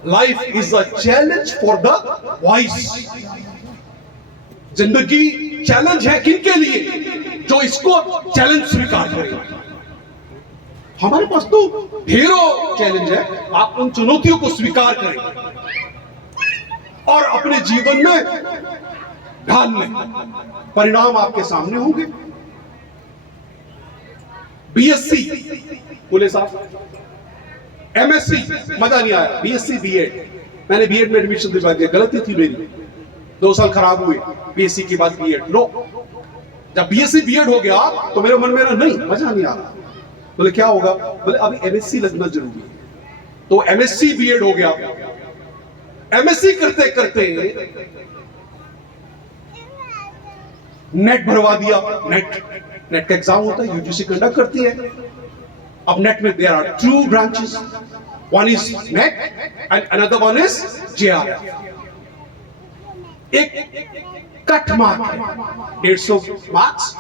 life is a challenge for the wise. जिंदगी चैलेंज है किनके लिए? जो इसको चैलेंज स्वीकार करेगा। हमारे पास तो ढेरों चैलेंज है। आप उन चुनौतियों को स्वीकार करें और अपने जीवन में ढाल लें, परिणाम आपके सामने होंगे। बीएससी फूले साहब, एमएससी मजा नहीं आया, बीएससी बीएड। मैंने बीएड में एडमिशन दिलवा दिया, गलती थी मेरी। 2 साल खराब हुए, बीएससी के बाद बीएड। लो, जब बीएससी बीएड हो गया तो मेरे मन में नहीं, मजा नहीं आ रहा। बोले क्या होगा? बोले अभी एमएससी लगना जरूरी है। तो एमएससी बीएड हो गया। एमएससी करते करते नेट भरवा दिया। नेट का एग्जाम होता है, यूजीसी कंडक्ट करती है। अब नेट में there are 2 branches, one is NET and another one is JRF. एक कट मार्क है 150 मार्क्स,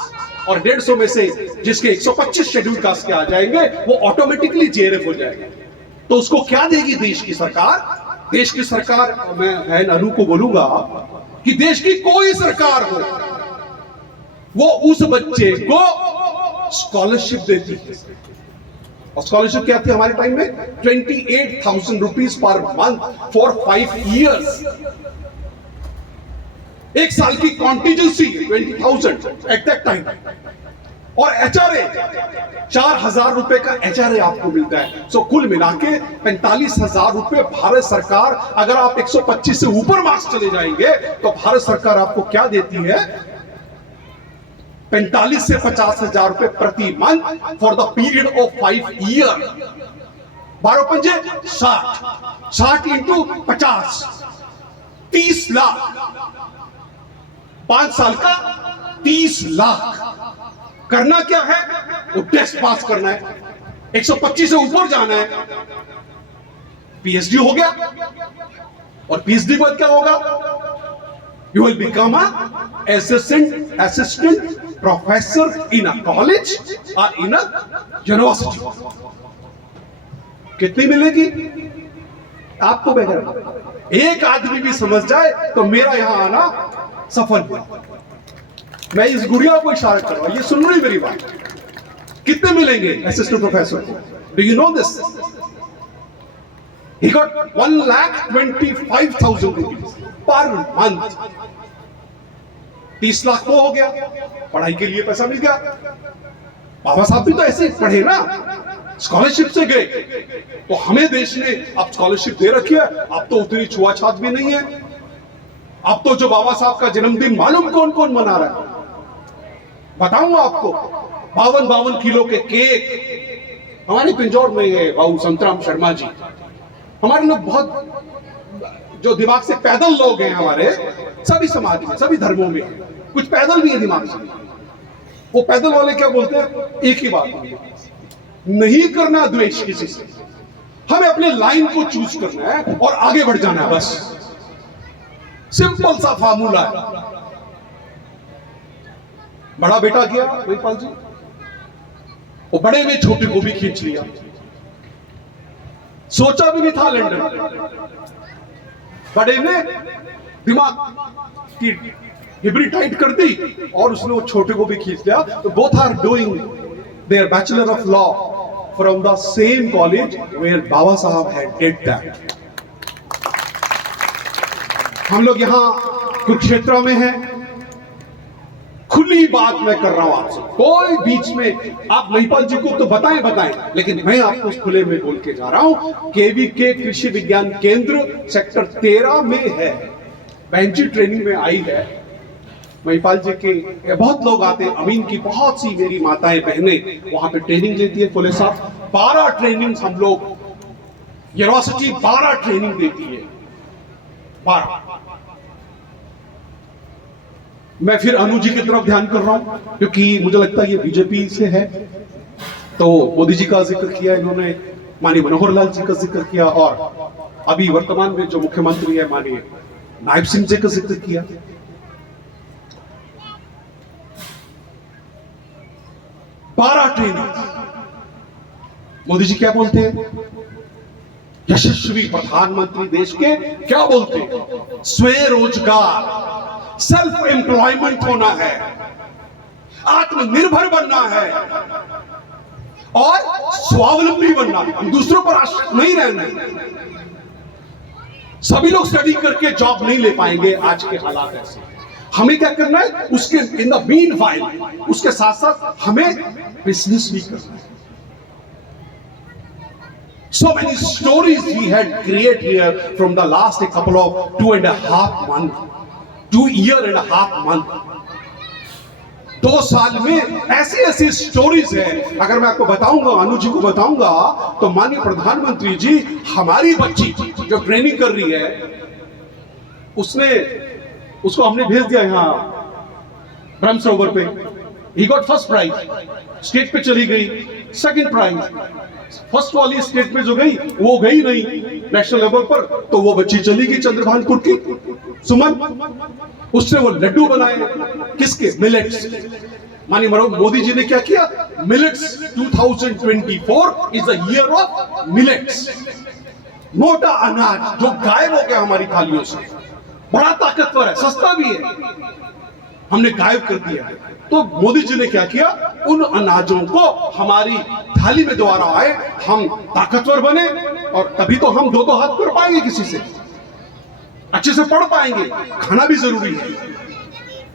और 150 में से जिसके 125 शेड्यूल कास्ट के आ जाएंगे वो ऑटोमेटिकली जेआरएफ हो जाएगा। तो उसको क्या देगी देश की सरकार? देश की सरकार, मैं बहन अनु को बोलूंगा कि देश की कोई सरकार हो, वो उस बच्चे को स्कॉलरशिप देती है। और स्कॉलरशिप क्या थी हमारे टाइम में? 28,000 rupees per month for 5 years। 1 साल की कॉन्टिजेंसी 20,000 एट दैट टाइम। और एचआरए 4,000 रुपए का एचआरए आपको मिलता है। सो कुल मिला के 45,000 रुपए भारत सरकार, अगर आप 125 से ऊपर मार्क्स चले जाएंगे तो भारत सरकार आपको क्या देती है? 45 से 50,000 रुपए प्रति month for the period of 5 years। 12 पंजे 60, 60 इंटू 50, 30 लाख। 5 साल का 30 लाख। करना क्या है, वो टेस्ट पास करना है, 125 से ऊपर जाना है, पीएचडी हो गया, और पीएचडी के बाद क्या होगा, you will become a assistant professor in a college और इन अ यूनिवर्सिटी। कितनी मिलेगी आपको? बेहतर एक आदमी भी समझ जाए तो मेरा यहां आना सफल हुआ। मैं इस गुड़िया को इशारा कर रहा हूं, ये सुन रही मेरी बात। कितने मिलेंगे असिस्टेंट प्रोफेसर को? Do you know this? He got 1,25,000 rupees per month। 30 lakh तो हो गया, पढ़ाई के लिए पैसा मिल गया। बाबा साहब भी तो ऐसे पढ़े ना, स्कॉलरशिप से गए। तो हमें देश ने अब स्कॉलरशिप दे रखी है, अब तो उतनी छुआछात भी नहीं है। अब तो जो बाबा साहब का जन्मदिन मालूम कौन कौन मना रहा है, बताऊंगा आपको। 52 किलो के केक हमारे पिंजौर में है, बाबू संतराम शर्मा जी। हमारे लोग बहुत जो दिमाग से पैदल लोग हैं, हमारे सभी समाज में, सभी धर्मों में, कुछ पैदल भी है दिमाग से। वो पैदल वाले क्या बोलते हैं? एक ही बात, नहीं करना द्वेष किसी से, हमें अपने लाइन को चूज करना है और आगे बढ़ जाना है, बस सिंपल सा फार्मूला है। बड़ा बेटा गया महिपाल जी, वो बड़े में छोटे को भी खींच लिया। सोचा भी नहीं था लंदन, बड़े ने दिमाग की हिबरी टाइट कर दी और उसने वो छोटे को भी खींच लिया। तो both are doing their bachelor of law from the same college where Baba Sahab had did that. हम लोग यहां कुरुक्षेत्र में हैं। खुली बात मैं कर रहा हूं आपसे, कोई बीच में आप महिपाल जी को तो बताएं, लेकिन मैं आपको खुले में बोल के जा रहा हूं। केवीके कृषि विज्ञान केंद्र सेक्टर 13 में है। बहन जी ट्रेनिंग में आई है, महिपाल जी के बहुत लोग आते हैं, अमीन की बहुत सी मेरी माताएं बहनें वहां पे ट्रेनिंग लेती है। फुले साहब 12 ट्रेनिंग हम लोग, यूनिवर्सिटी 12 ट्रेनिंग देती है, 12। मैं फिर अनु जी की तरफ ध्यान कर रहा हूं, क्योंकि मुझे लगता है ये बीजेपी से है। तो मोदी जी का जिक्र किया इन्होंने, माननीय मनोहर लाल जी का जिक्र किया, और अभी वर्तमान में जो मुख्यमंत्री है माननीय नायब सिंह जी का जिक्र किया। 12 ट्रेनिंग। मोदी जी क्या बोलते हैं? यशस्वी प्रधानमंत्री देश के क्या बोलते हैं? स्वरोजगार, सेल्फ एम्प्लॉयमेंट होना है, आत्मनिर्भर बनना है और स्वावलंबी बनना है। हम दूसरों पर आश्रित नहीं रहना है। सभी लोग स्टडी करके जॉब नहीं ले पाएंगे, आज के हालात ऐसे। हमें क्या करना है? उसके इन द मीनवाइल, उसके साथ साथ हमें बिजनेस भी करना है। So many stories we had created here from the last couple of 2.5 months. 2 year and a half month, 2 साल में ऐसी ऐसी स्टोरीज है। अगर मैं आपको बताऊंगा, अनु जी को बताऊंगा, तो माननीय प्रधानमंत्री जी, हमारी बच्ची जो ट्रेनिंग कर रही है, उसको हमने भेज दिया यहाँ ब्रह्म सरोवर पे। He got first prize, state पे चली गई, सेकंड प्राइज। फर्स्ट वाली स्टेट में जो गई वो गई नहीं नेशनल लेवल पर, तो वो बच्ची चली गई चंद्रभानपुर की, सुमन। उसने वो लड्डू बनाए, किसके? मिलेट्स। माननीय मोदी जी ने क्या किया? Millets 2024 is the year of millets. मोटा अनाज जो गायब हो गया हमारी थालियों से, बड़ा ताकतवर है, सस्ता भी है, हमने गायब कर दिया। तो मोदी जी ने क्या किया? उन अनाजों को हमारी थाली में दोबारा आए, हम ताकतवर बने, और तभी तो हम दो हाथ कर पाएंगे, किसी से अच्छे से पढ़ पाएंगे, खाना भी जरूरी है।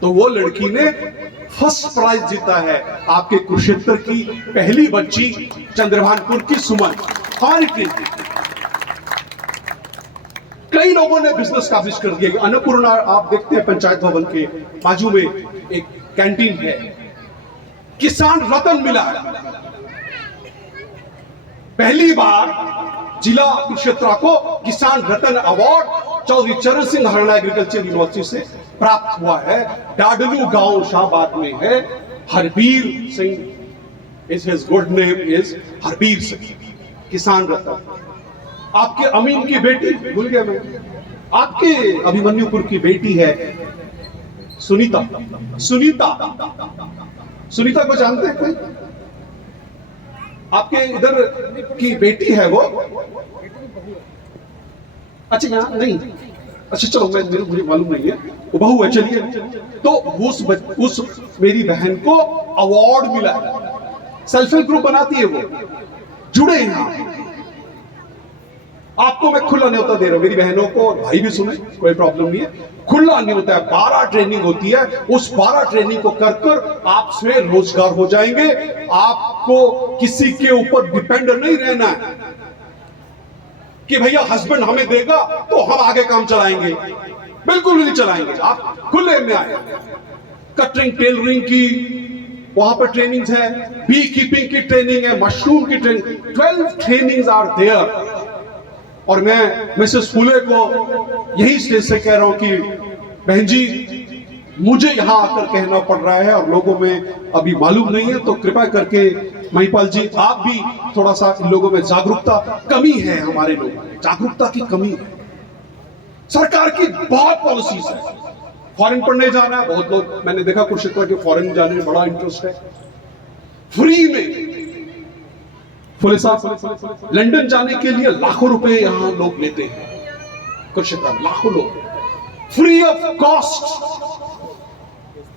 तो वो लड़की ने फर्स्ट प्राइज जीता है, आपके कुरुक्षेत्र की पहली बच्ची चंद्रभानपुर की सुमन, हमारी टीम की। कई लोगों ने बिजनेस स्टैब्लिश कर दिया। अन्नपूर्णा आप देखते हैं, पंचायत भवन के बाजू में एक कैंटीन है, किसान रत्न मिला है। पहली बार जिला कुरुक्षेत्र को किसान रत्न अवार्ड चौधरी चरण सिंह हरियाणा एग्रीकल्चर यूनिवर्सिटी से प्राप्त हुआ है। डाडलू गांव शाहबाद में है, Harbir Singh is his good name is Harbir Singh, किसान रतन। आपके अमीन की बेटी, भूल गया मैं, आपके अभिमन्युपुर की बेटी है सुनीता। सुनीता को जानते हैं कोई? आपके इधर की बेटी है वो? अच्छा यहाँ नहीं, अच्छा चलो मुझे मालूम नहीं है, वो बहू है। चलिए, तो उस मेरी बहन को अवार्ड मिला है, सेल्फ हेल्प ग्रुप बनाती है वो, जुड़े हैं। आपको मैं खुला न्योता दे रहा हूं, मेरी बहनों को, भाई भी सुने, कोई प्रॉब्लम नहीं है, खुला न्योता है। 12 ट्रेनिंग होती है, उस 12 ट्रेनिंग को कर आप स्वयं रोजगार हो जाएंगे। आपको किसी के ऊपर डिपेंड नहीं रहना है कि भैया हस्बैंड हमें देगा तो हम आगे काम चलाएंगे, बिल्कुल नहीं चलाएंगे। आप खुले में आए। कटरिंग टेलरिंग की वहां पर ट्रेनिंग्स है, बी कीपिंग की ट्रेनिंग है, मशरूम की ट्रेनिंग, 12 ट्रेनिंग्स आर देयर। और मैं मिसेस फुले को यही स्टेज से कह रहा हूं कि बहन जी, मुझे यहां आकर कहना पड़ रहा है और लोगों में अभी मालूम नहीं है, तो कृपया करके महिपाल जी आप भी थोड़ा सा इन लोगों में जागरूकता कमी है, हमारे लोगों में जागरूकता की कमी है। सरकार की बहुत पॉलिसीज है, फॉरेन पढ़ने जाना है, बहुत लोग मैंने देखा कुरुक्षेत्र के फॉरेन जाने में बड़ा इंटरेस्ट है, फ्री में। फुले साहब लंदन जाने के लिए लाखों रुपए यहां लोग लेते हैं, कुरुक्षेत्र में लाखों लोग, फ्री ऑफ कॉस्ट।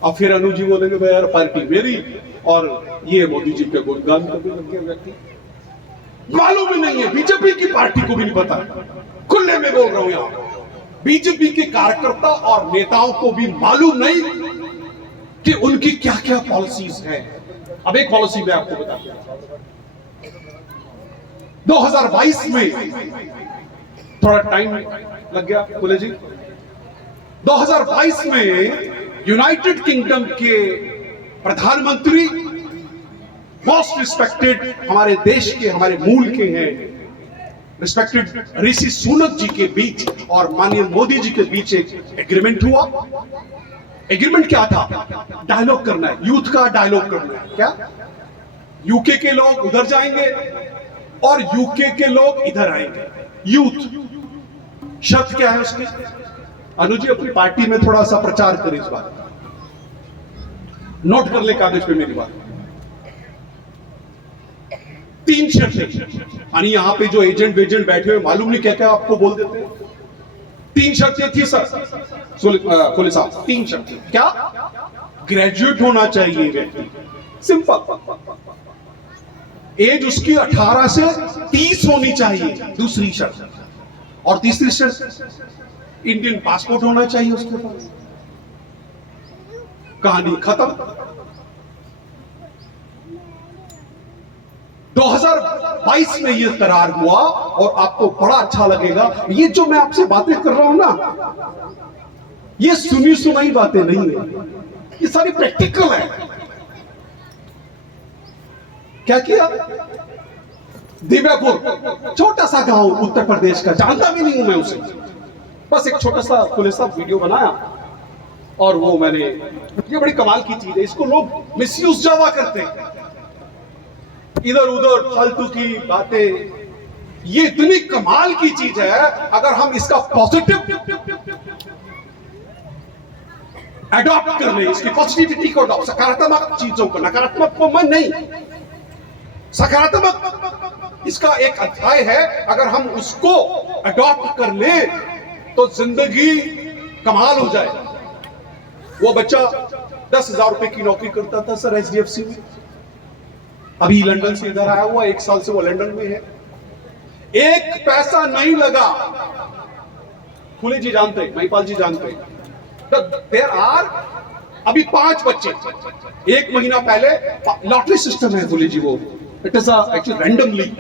अब फिर अनु जी बोलेंगे भाई यार पार्टी मेरी और ये मोदी जी के गुणगान करने लगे व्यक्ति, मालूम ही नहीं है, बीजेपी की पार्टी को भी नहीं पता। खुले में बोल रहा हूं यहां, बीजेपी के कार्यकर्ता और नेताओं को भी मालूम नहीं कि उनकी क्या क्या पॉलिसीज हैं। अब एक पॉलिसी मैं आपको बताता हूं, 2022 में थोड़ा टाइम लग गया फुले जी, 2022 में यूनाइटेड किंगडम के प्रधानमंत्री, मोस्ट रिस्पेक्टेड, हमारे देश के, हमारे मूल के हैं, रिस्पेक्टेड ऋषि सुनक जी के बीच और माननीय मोदी जी के बीच एक एग्रीमेंट हुआ। एग्रीमेंट क्या था? डायलॉग करना है, यूथ का डायलॉग करना है। क्या? यूके के लोग उधर जाएंगे और यूके के लोग इधर आएंगे, यूथ। शर्त क्या है उसकी? अनुजी अपनी पार्टी में थोड़ा सा प्रचार करें इस बात, नोट कर ले कागज पे मेरी बात। 3 शर्तें, यानी यहां पे जो एजेंट वेजेंट बैठे हुए मालूम नहीं क्या क्या आपको बोल देते हैं। 3 शर्तें थी सर फुले साहब, 3 शर्तें। क्या? ग्रेजुएट होना चाहिए व्यक्ति, सिंपल। एज उसकी 18 से 30 होनी चाहिए, दूसरी शर्त। और तीसरी शर्त, इंडियन पासपोर्ट होना चाहिए उसके पास। कहानी खत्म। 2022 में यह करार हुआ और आपको बड़ा अच्छा लगेगा। ये जो मैं आपसे बातें कर रहा हूं ना, ये सुनी सुनाई बातें नहीं है, ये सारी प्रैक्टिकल है। क्या किया? दिव्यापुर, छोटा सा गांव उत्तर प्रदेश का, जानता भी नहीं हूं मैं उसे, बस एक छोटा सा फुले साहब वीडियो बनाया और वो मैंने, ये बड़ी कमाल की चीज है, इसको लोग मिसयूज ज्यादा करते हैं, इधर उधर फालतू की बातें। ये इतनी कमाल की चीज है, अगर हम इसका पॉजिटिव अडॉप्ट कर ले, इसकी पॉजिटिविटी को अडॉप्ट, सकारात्मक चीजों को, नकारात्मक को मन नहीं, सकारात्मक इसका एक अध्याय है, अगर हम उसको अडॉप्ट कर ले तो जिंदगी कमाल हो जाए। वो बच्चा 10,000 रुपए की नौकरी करता था सर HDFC में, अभी लंदन से इधर आया हुआ, 1 साल से वो लंदन में है, 1 पैसा नहीं लगा। फुले जी जानते हैं, महिपाल जी जानते हैं, देयर आर अभी 5 बच्चे। 1 महीना पहले लॉटरी सिस्टम है फुले जी, वो इट इज एक्चुअली रैंडमली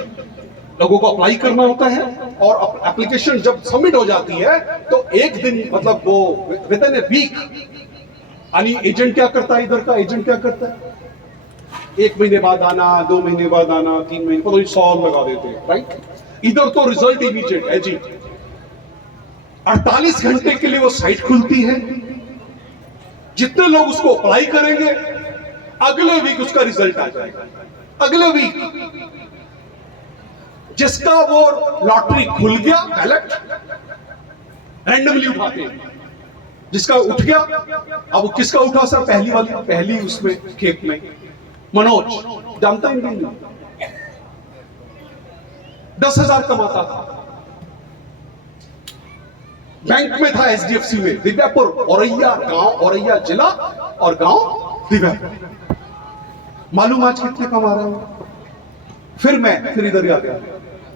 लोगों को अप्लाई करना होता है और एप्लीकेशन जब सबमिट हो जाती है तो एक दिन, मतलब वो विद इन ए वीक, यानी एजेंट क्या करता है, इधर का एजेंट क्या करता है, 1 महीने बाद आना, 2 महीने बाद आना, 3 महीने, पता नहीं 100 लगा देते हैं, राइट। इधर तो रिजल्ट इमीडिएट है जी, 48 घंटे के लिए वो साइट खुलती है, जितने लोग उसको अप्लाई करेंगे अगले वीक उसका रिजल्ट आ जाएगा, अगले वीक। जिसका वो लॉटरी खुल गया, बैलेट रैंडमली उठाते हैं, जिसका उठ गया, अब वो किसका उठा सर? पहली उसमें खेप में मनोज, जानता ही नहीं, 10,000 कमाता था, बैंक में था HDFC में, दिव्यापुर, औरैया गांव, औरैया जिला और गांव दिव्यापुर। मालूम आज कितने कमा रहा हूं? फिर इधर ही आ गया,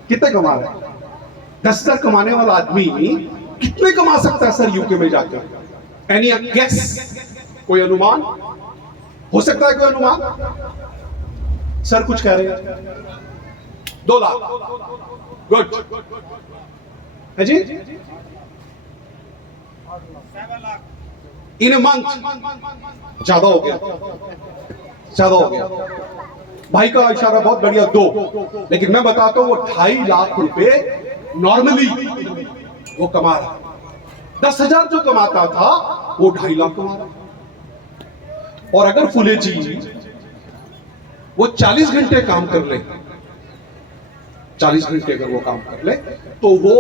कितने कमा रहा है? 10,000 कमाने वाला आदमी कितने कमा सकता है सर यूके में जाकर? Any guess? कोई अनुमान हो सकता है? कोई अनुमान? सर कुछ कह रहे हैं? 2 लाख, गुड है जी। इन ए मंथ ज्यादा हो गया। भाई का इशारा बहुत बढ़िया, 2, लेकिन मैं बताता हूं वो 2.5 लाख रुपए नॉर्मली वो कमा रहा। 10,000 जो कमाता था वो 2.5 लाख कमा रहा। और अगर फुले जी वो 40 घंटे काम कर ले, 40 घंटे अगर वो काम कर ले, तो वो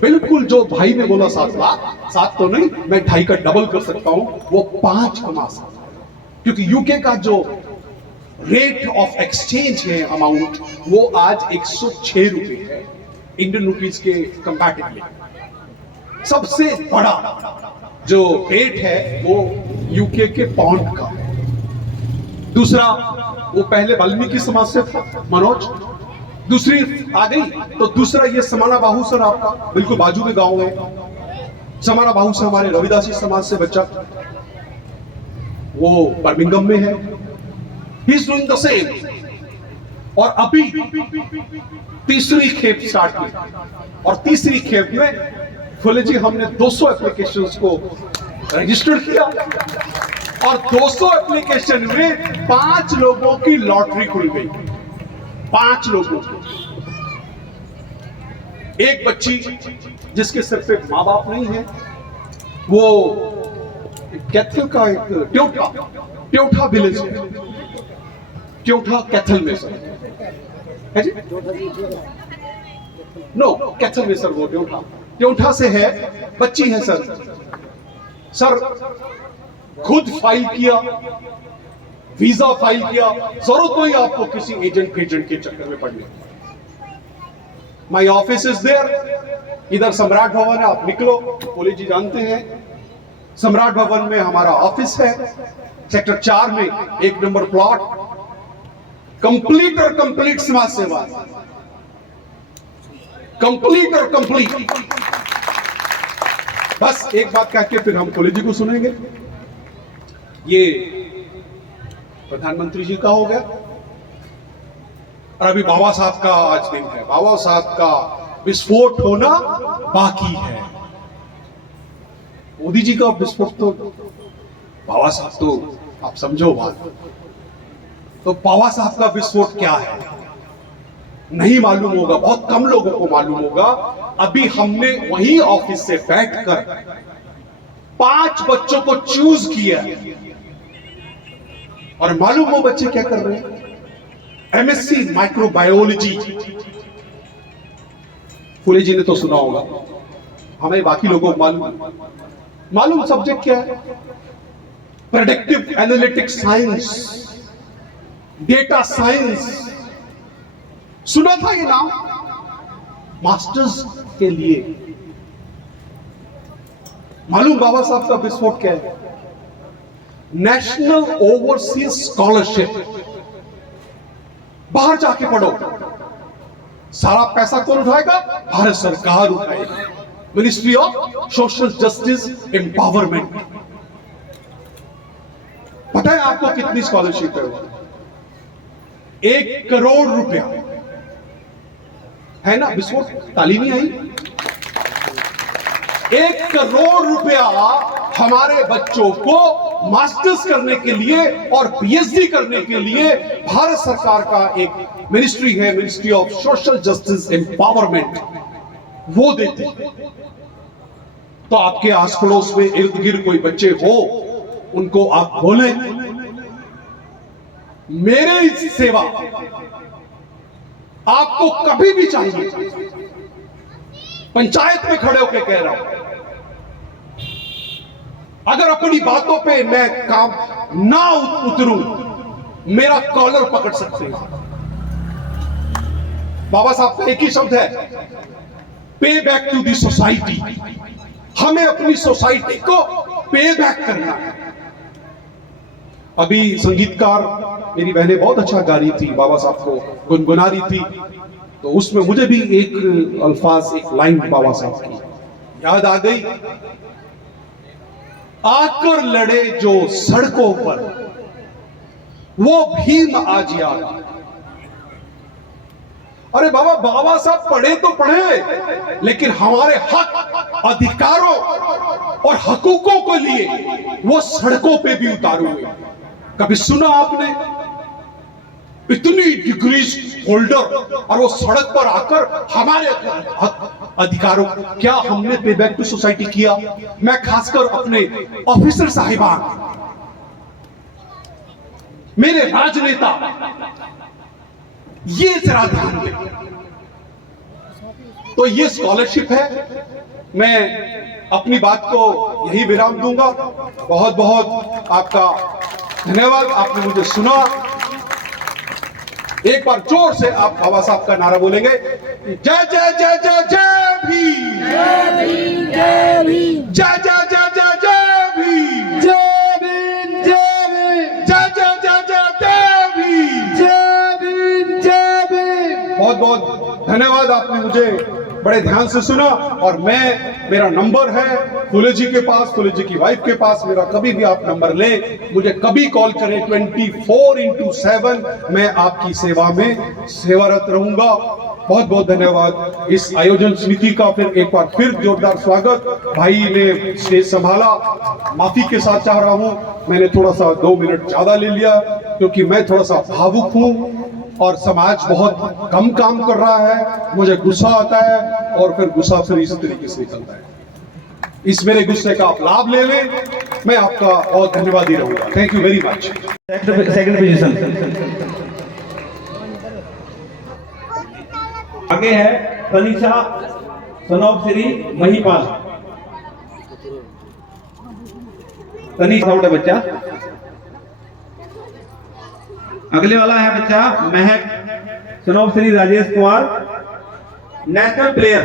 बिल्कुल जो भाई ने बोला 7 लाख, 7 तो नहीं, मैं 2.5 का डबल कर सकता हूं, वो 5 कमा सकता है। क्योंकि यूके का जो रेट ऑफ एक्सचेंज है अमाउंट, वो आज 106 रुपए है इंडियन रुपीज के कंपैरेटिवली। सबसे बड़ा जो रेट है वो यूके के पाउंड का है। दूसरा, वो पहले वाल्मीकि समाज से था मनोज, दूसरी आ गई, तो दूसरा ये समाना बाहू सर, आपका बिल्कुल बाजू में गांव है। समाना बाहू से हमारे रविदासी समाज से बच्चा, वो बर्मिंघम में है, he is doing the same. और अभी तीसरी खेप स्टार्ट की, और तीसरी खेप में फुले जी हमने 200 एप्लीकेशंस को रजिस्टर किया, और 200 एप्लीकेशन में 5 लोगों की लॉटरी खुल गई। 5 लोगों की। एक बच्ची जिसके सिर पे माँ बाप नहीं है, वो कैथल का एक ट्योठा विलेज है, ट्योठा कैथल में सर है जी, नो कैथल में सर, वो ट्योठा से है, बच्ची है सर खुद फाइल किया, वीजा फाइल किया, जरूरत नहीं आपको किसी एजेंट के चक्कर में पड़ने। माई ऑफिस इज देयर, इधर सम्राट भवन है, आप निकलो, पुलिस जी जानते हैं सम्राट भवन में हमारा ऑफिस है, सेक्टर 4 में 1 नंबर प्लॉट, कंप्लीट और कंप्लीट समाज सेवा, कंप्लीट और कंप्लीट। बस एक बात कह के फिर हम पुलिस जी को सुनेंगे। ये प्रधानमंत्री जी का हो गया, और अभी बाबा साहब का आज दिन है, बाबा साहब का विस्फोट होना बाकी है। मोदी जी का विस्फोट तो, बाबा साहब तो आप समझो बात, तो बाबा साहब का विस्फोट क्या है नहीं मालूम होगा, बहुत कम लोगों को मालूम होगा। अभी हमने वही ऑफिस से बैठकर 5 बच्चों को चूज किया, और मालूम वो बच्चे क्या कर रहे हैं? MSc microbiology. फुले जी ने तो सुना होगा, हमें बाकी लोगों को मालूम सब्जेक्ट क्या है? Predictive analytics science, data science. सुना था ये नाम? मास्टर्स के लिए। मालूम बाबा साहब का विस्फोट क्या है? National overseas scholarship. बाहर जाके पढ़ो, सारा पैसा कौन उठाएगा? भारत सरकार उठाएगी, ministry of social justice empowerment. पता है आपको कितनी स्कॉलरशिप है? 1 करोड़ रुपया है ना। विस्फोट ताली नहीं आई। 1 करोड़ रुपया हमारे बच्चों को मास्टर्स करने के लिए और PhD करने के लिए भारत सरकार का एक मिनिस्ट्री है, ministry of social justice empowerment, वो देती। तो आपके आस पड़ोस में इर्द गिर्द कोई बच्चे हो, उनको आप बोलें मेरे सेवा आपको कभी भी चाहिए, पंचायत में खड़े होकर कह रहा हूं, अगर अपनी बातों पे मैं काम ना उतरूं, मेरा कॉलर पकड़ सकते हैं। बाबा साहब का एक ही शब्द है, पे बैक टू दी सोसाइटी। हमें अपनी सोसाइटी को पे बैक करना है। अभी संगीतकार मेरी बहनें बहुत अच्छा गा रही थी, बाबा साहब को गुनगुना रही थी, तो उसमें मुझे भी एक अल्फाज, एक लाइन बाबा साहब की याद आ गई। आकर लड़े जो सड़कों पर, वो भीम आज याद। अरे बाबा, बाबा साहब पढ़े तो पढ़े, लेकिन हमारे हक, अधिकारों और हकूकों को लिए वो सड़कों पे भी उतारू हुए। कभी सुना आपने इतनी डिग्रीज होल्डर और वो सड़क पर आकर हमारे अधिकारों, क्या हमने पे बैक टू सोसाइटी किया? मैं खासकर अपने ऑफिसर साहिबान, मेरे राजनेता, ये जरा ध्यान दें। तो ये स्कॉलरशिप है। मैं अपनी बात को यही विराम दूंगा। बहुत बहुत आपका धन्यवाद, आपने मुझे सुना। एक बार जोर से आप बाबा साहब का नारा बोलेंगे, जय जय जय जय जय भीम, जय भीम, जय भीम, जय जय जय जय जय भीम, जय भीम, जय भीम, जय जय जय जय जय भीम, जय भीम, जय भीम। बहुत बहुत धन्यवाद, आपने मुझे बड़े ध्यान से सुना। और मेरा नंबर है फुले जी के पास, फुले जी की वाइफ के पास। मेरा कभी भी आप नंबर लें, मुझे कभी कॉल करें, 24x7 मैं आपकी सेवा में सेवारत रहूंगा। बहुत बहुत धन्यवाद। इस आयोजन समिति का फिर एक बार फिर जोरदार स्वागत। भाई ने स्टेज संभाला, माफी के साथ चाह रहा हूं, मैंने थोड़ा सा 2 मिनट ज्यादा ले लिया, क्योंकि मैं थोड़ा सा भावुक हूं और समाज बहुत कम काम कर रहा है। मुझे गुस्सा आता है और फिर गुस्सा फिर इस तरीके से निकलता है। इस मेरे गुस्से का आप लाभ ले लें, मैं आपका बहुत धन्यवादी रहूंगा। Thank you very much. Second position आगे है तनिषा सनोप श्री महिपाल। तनिषा उठे बच्चा। अगले वाला है बच्चा महक सनोप श्री राजेश कुमार, नेशनल प्लेयर।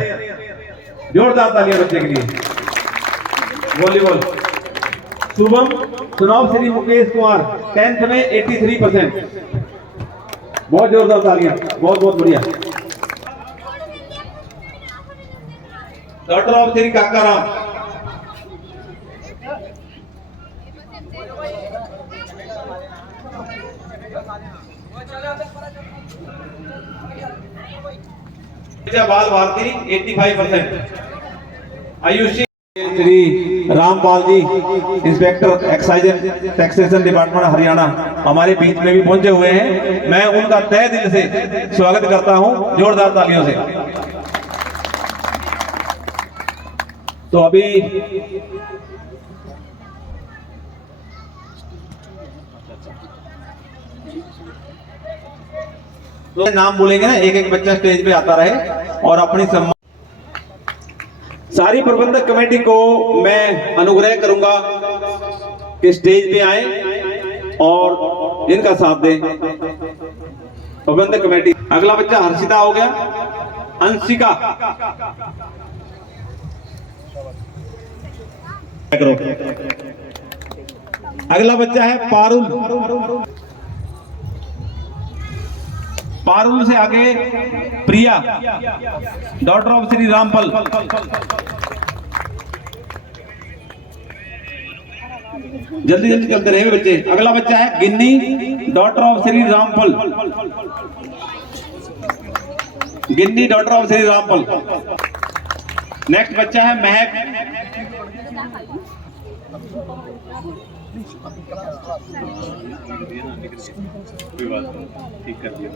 जोरदार तालियां बच्चे के लिए। वॉलीबॉल। शुभम सनोप श्री मुकेश कुमार, 10th में 83%। बहुत जोरदार तालियां, बहुत बहुत बढ़िया। Doctor of Shri Kakaram, Bal Bharti 85%। Ayushi Shri Rampal ji, inspector excise and taxation department Haryana, हमारे बीच में भी पहुंचे हुए हैं। मैं उनका तहे दिल से स्वागत करता हूं, जोरदार तालियों से। तो अभी तो नाम बोलेंगे ना, एक एक बच्चा स्टेज पे आता रहे और अपनी सम्मान। सारी प्रबंधक कमेटी को मैं अनुग्रह करूंगा कि स्टेज पे आए और इनका साथ दें। प्रबंधक कमेटी। अगला बच्चा हर्षिता हो गया, अंशिका। अगला बच्चा है पारुल। पारुल से आगे प्रिया, डॉक्टर ऑफ श्री रामपाल। जल्दी जल्दी चलते रहे बच्चे। अगला बच्चा है Ginni, daughter of Shri Rampal. Ginni, daughter of Shri Rampal. Next बच्चा है महक। ठीक कर दिया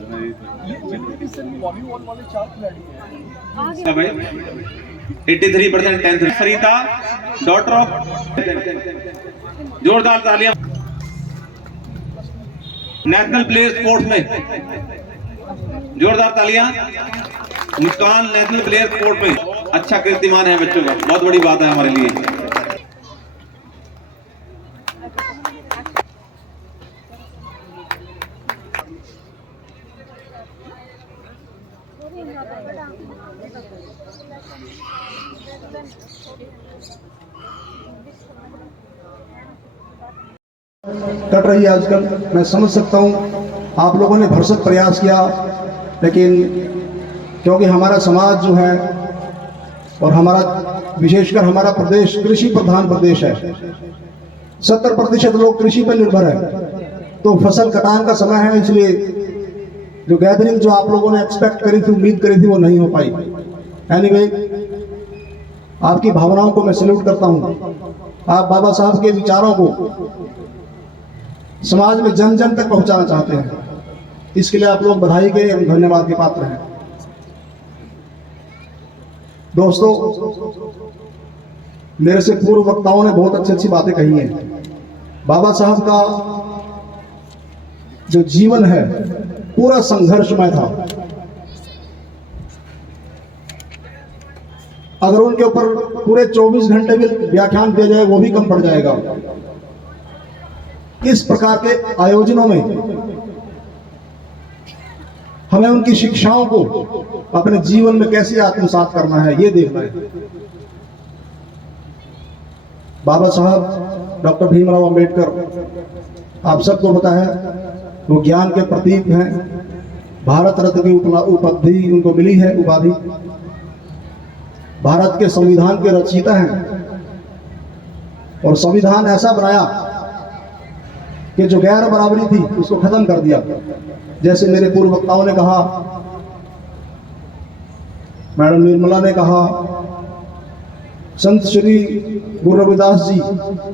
83% 10th। Sarita, daughter of. जोरदार तालियां। नेशनल प्लेयर स्पोर्ट्स में, जोरदार तालियां। मुस्कान नेशनल प्लेयर स्पोर्ट में अच्छा कीर्तिमान है बच्चों का, बहुत बड़ी बात है हमारे लिए। कट रही है आजकल, मैं समझ सकता हूँ आप लोगों ने भरसक प्रयास किया, लेकिन क्योंकि हमारा समाज जो है और हमारा विशेषकर हमारा प्रदेश कृषि प्रधान प्रदेश है, 70% लोग कृषि पर निर्भर है, तो फसल कटान का समय है, इसलिए जो गैदरिंग जो आप लोगों ने एक्सपेक्ट करी थी, उम्मीद करी थी, वो नहीं हो पाई। एनीवे, आपकी भावनाओं को मैं सैल्यूट करता हूँ। आप बाबा साहब के विचारों को समाज में जन जन तक पहुंचाना चाहते हैं, इसके लिए आप लोग बधाई के एवं धन्यवाद के पात्र हैं। दोस्तों, मेरे से पूर्व वक्ताओं ने बहुत अच्छी अच्छी बातें कही हैं। बाबा साहब का जो जीवन है पूरा संघर्षमय था। अगर उनके ऊपर पूरे 24 घंटे भी व्याख्यान दिया जाए वो भी कम पड़ जाएगा। इस प्रकार के आयोजनों में हमें उनकी शिक्षाओं को अपने जीवन में कैसे आत्मसात करना है, ये देखना है। बाबा साहब डॉक्टर भीमराव अंबेडकर, आप सबको पता है, वो ज्ञान के प्रतीक हैं। भारत रत्न की उपाधि उनको मिली है, उपाधि। भारत के संविधान के रचयिता हैं और संविधान ऐसा बनाया कि जो गैर बराबरी थी उसको खत्म कर दिया। जैसे मेरे पूर्व वक्ताओं ने कहा, मैडम निर्मला ने कहा, संत श्री गुरु रविदास जी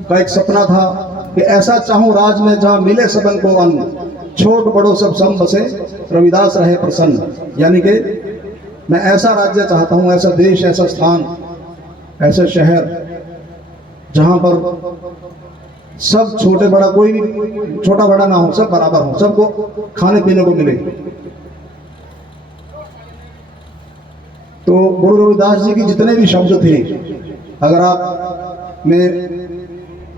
का एक सपना था कि ऐसा चाहूं राज में जहां मिले सबन को अन्न, छोट बड़ो सब सम बसे, रविदास रहे प्रसन्न। यानी कि मैं ऐसा राज्य चाहता हूं, ऐसा देश, ऐसा स्थान, ऐसा शहर जहां पर सब छोटे बड़ा, कोई भी छोटा बड़ा ना हो, सब बराबर हो, सबको खाने पीने को मिले। तो गुरु रविदास जी की जितने भी शब्द थे, अगर आप में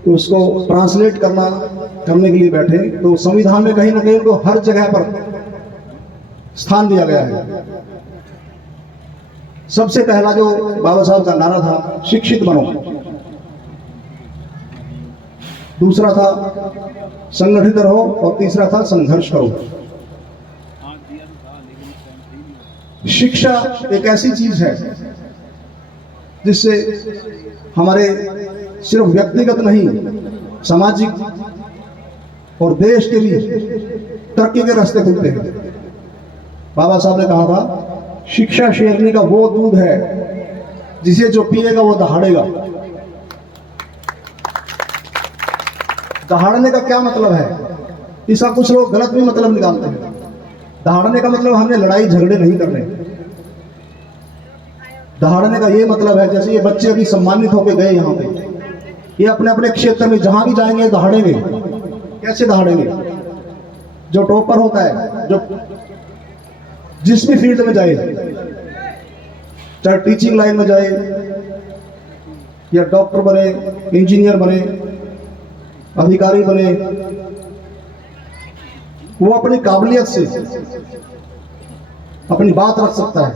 उसको ट्रांसलेट करने के लिए बैठे तो संविधान में कहीं ना कहीं उनको हर जगह पर स्थान दिया गया है। सबसे पहला जो बाबा साहब का नारा था, शिक्षित बनो। दूसरा था संगठित रहो और तीसरा था संघर्ष करो। शिक्षा एक ऐसी चीज है जिससे हमारे सिर्फ व्यक्तिगत नहीं, सामाजिक और देश के भी तरक्की के रास्ते खुलते हैं। बाबा साहब ने कहा था, शिक्षा शेरनी का वो दूध है जिसे जो पिएगा वो दहाड़ेगा। दहाड़ने का क्या मतलब है? इसका कुछ लोग गलत भी मतलब निकालते हैं। दहाड़ने का मतलब हमने लड़ाई झगड़े नहीं करने। दहाड़ने का ये मतलब है, जैसे ये बच्चे अभी सम्मानित होकर गए यहाँ पे, ये अपने अपने क्षेत्र में जहां भी जाएंगे दहाड़ेंगे। कैसे दहाड़ेंगे? जो टॉपर होता है, जो जिस भी फील्ड में जाए, चाहे टीचिंग लाइन में जाए या डॉक्टर बने, इंजीनियर बने, अधिकारी बने, वो अपनी काबिलियत से अपनी बात रख सकता है।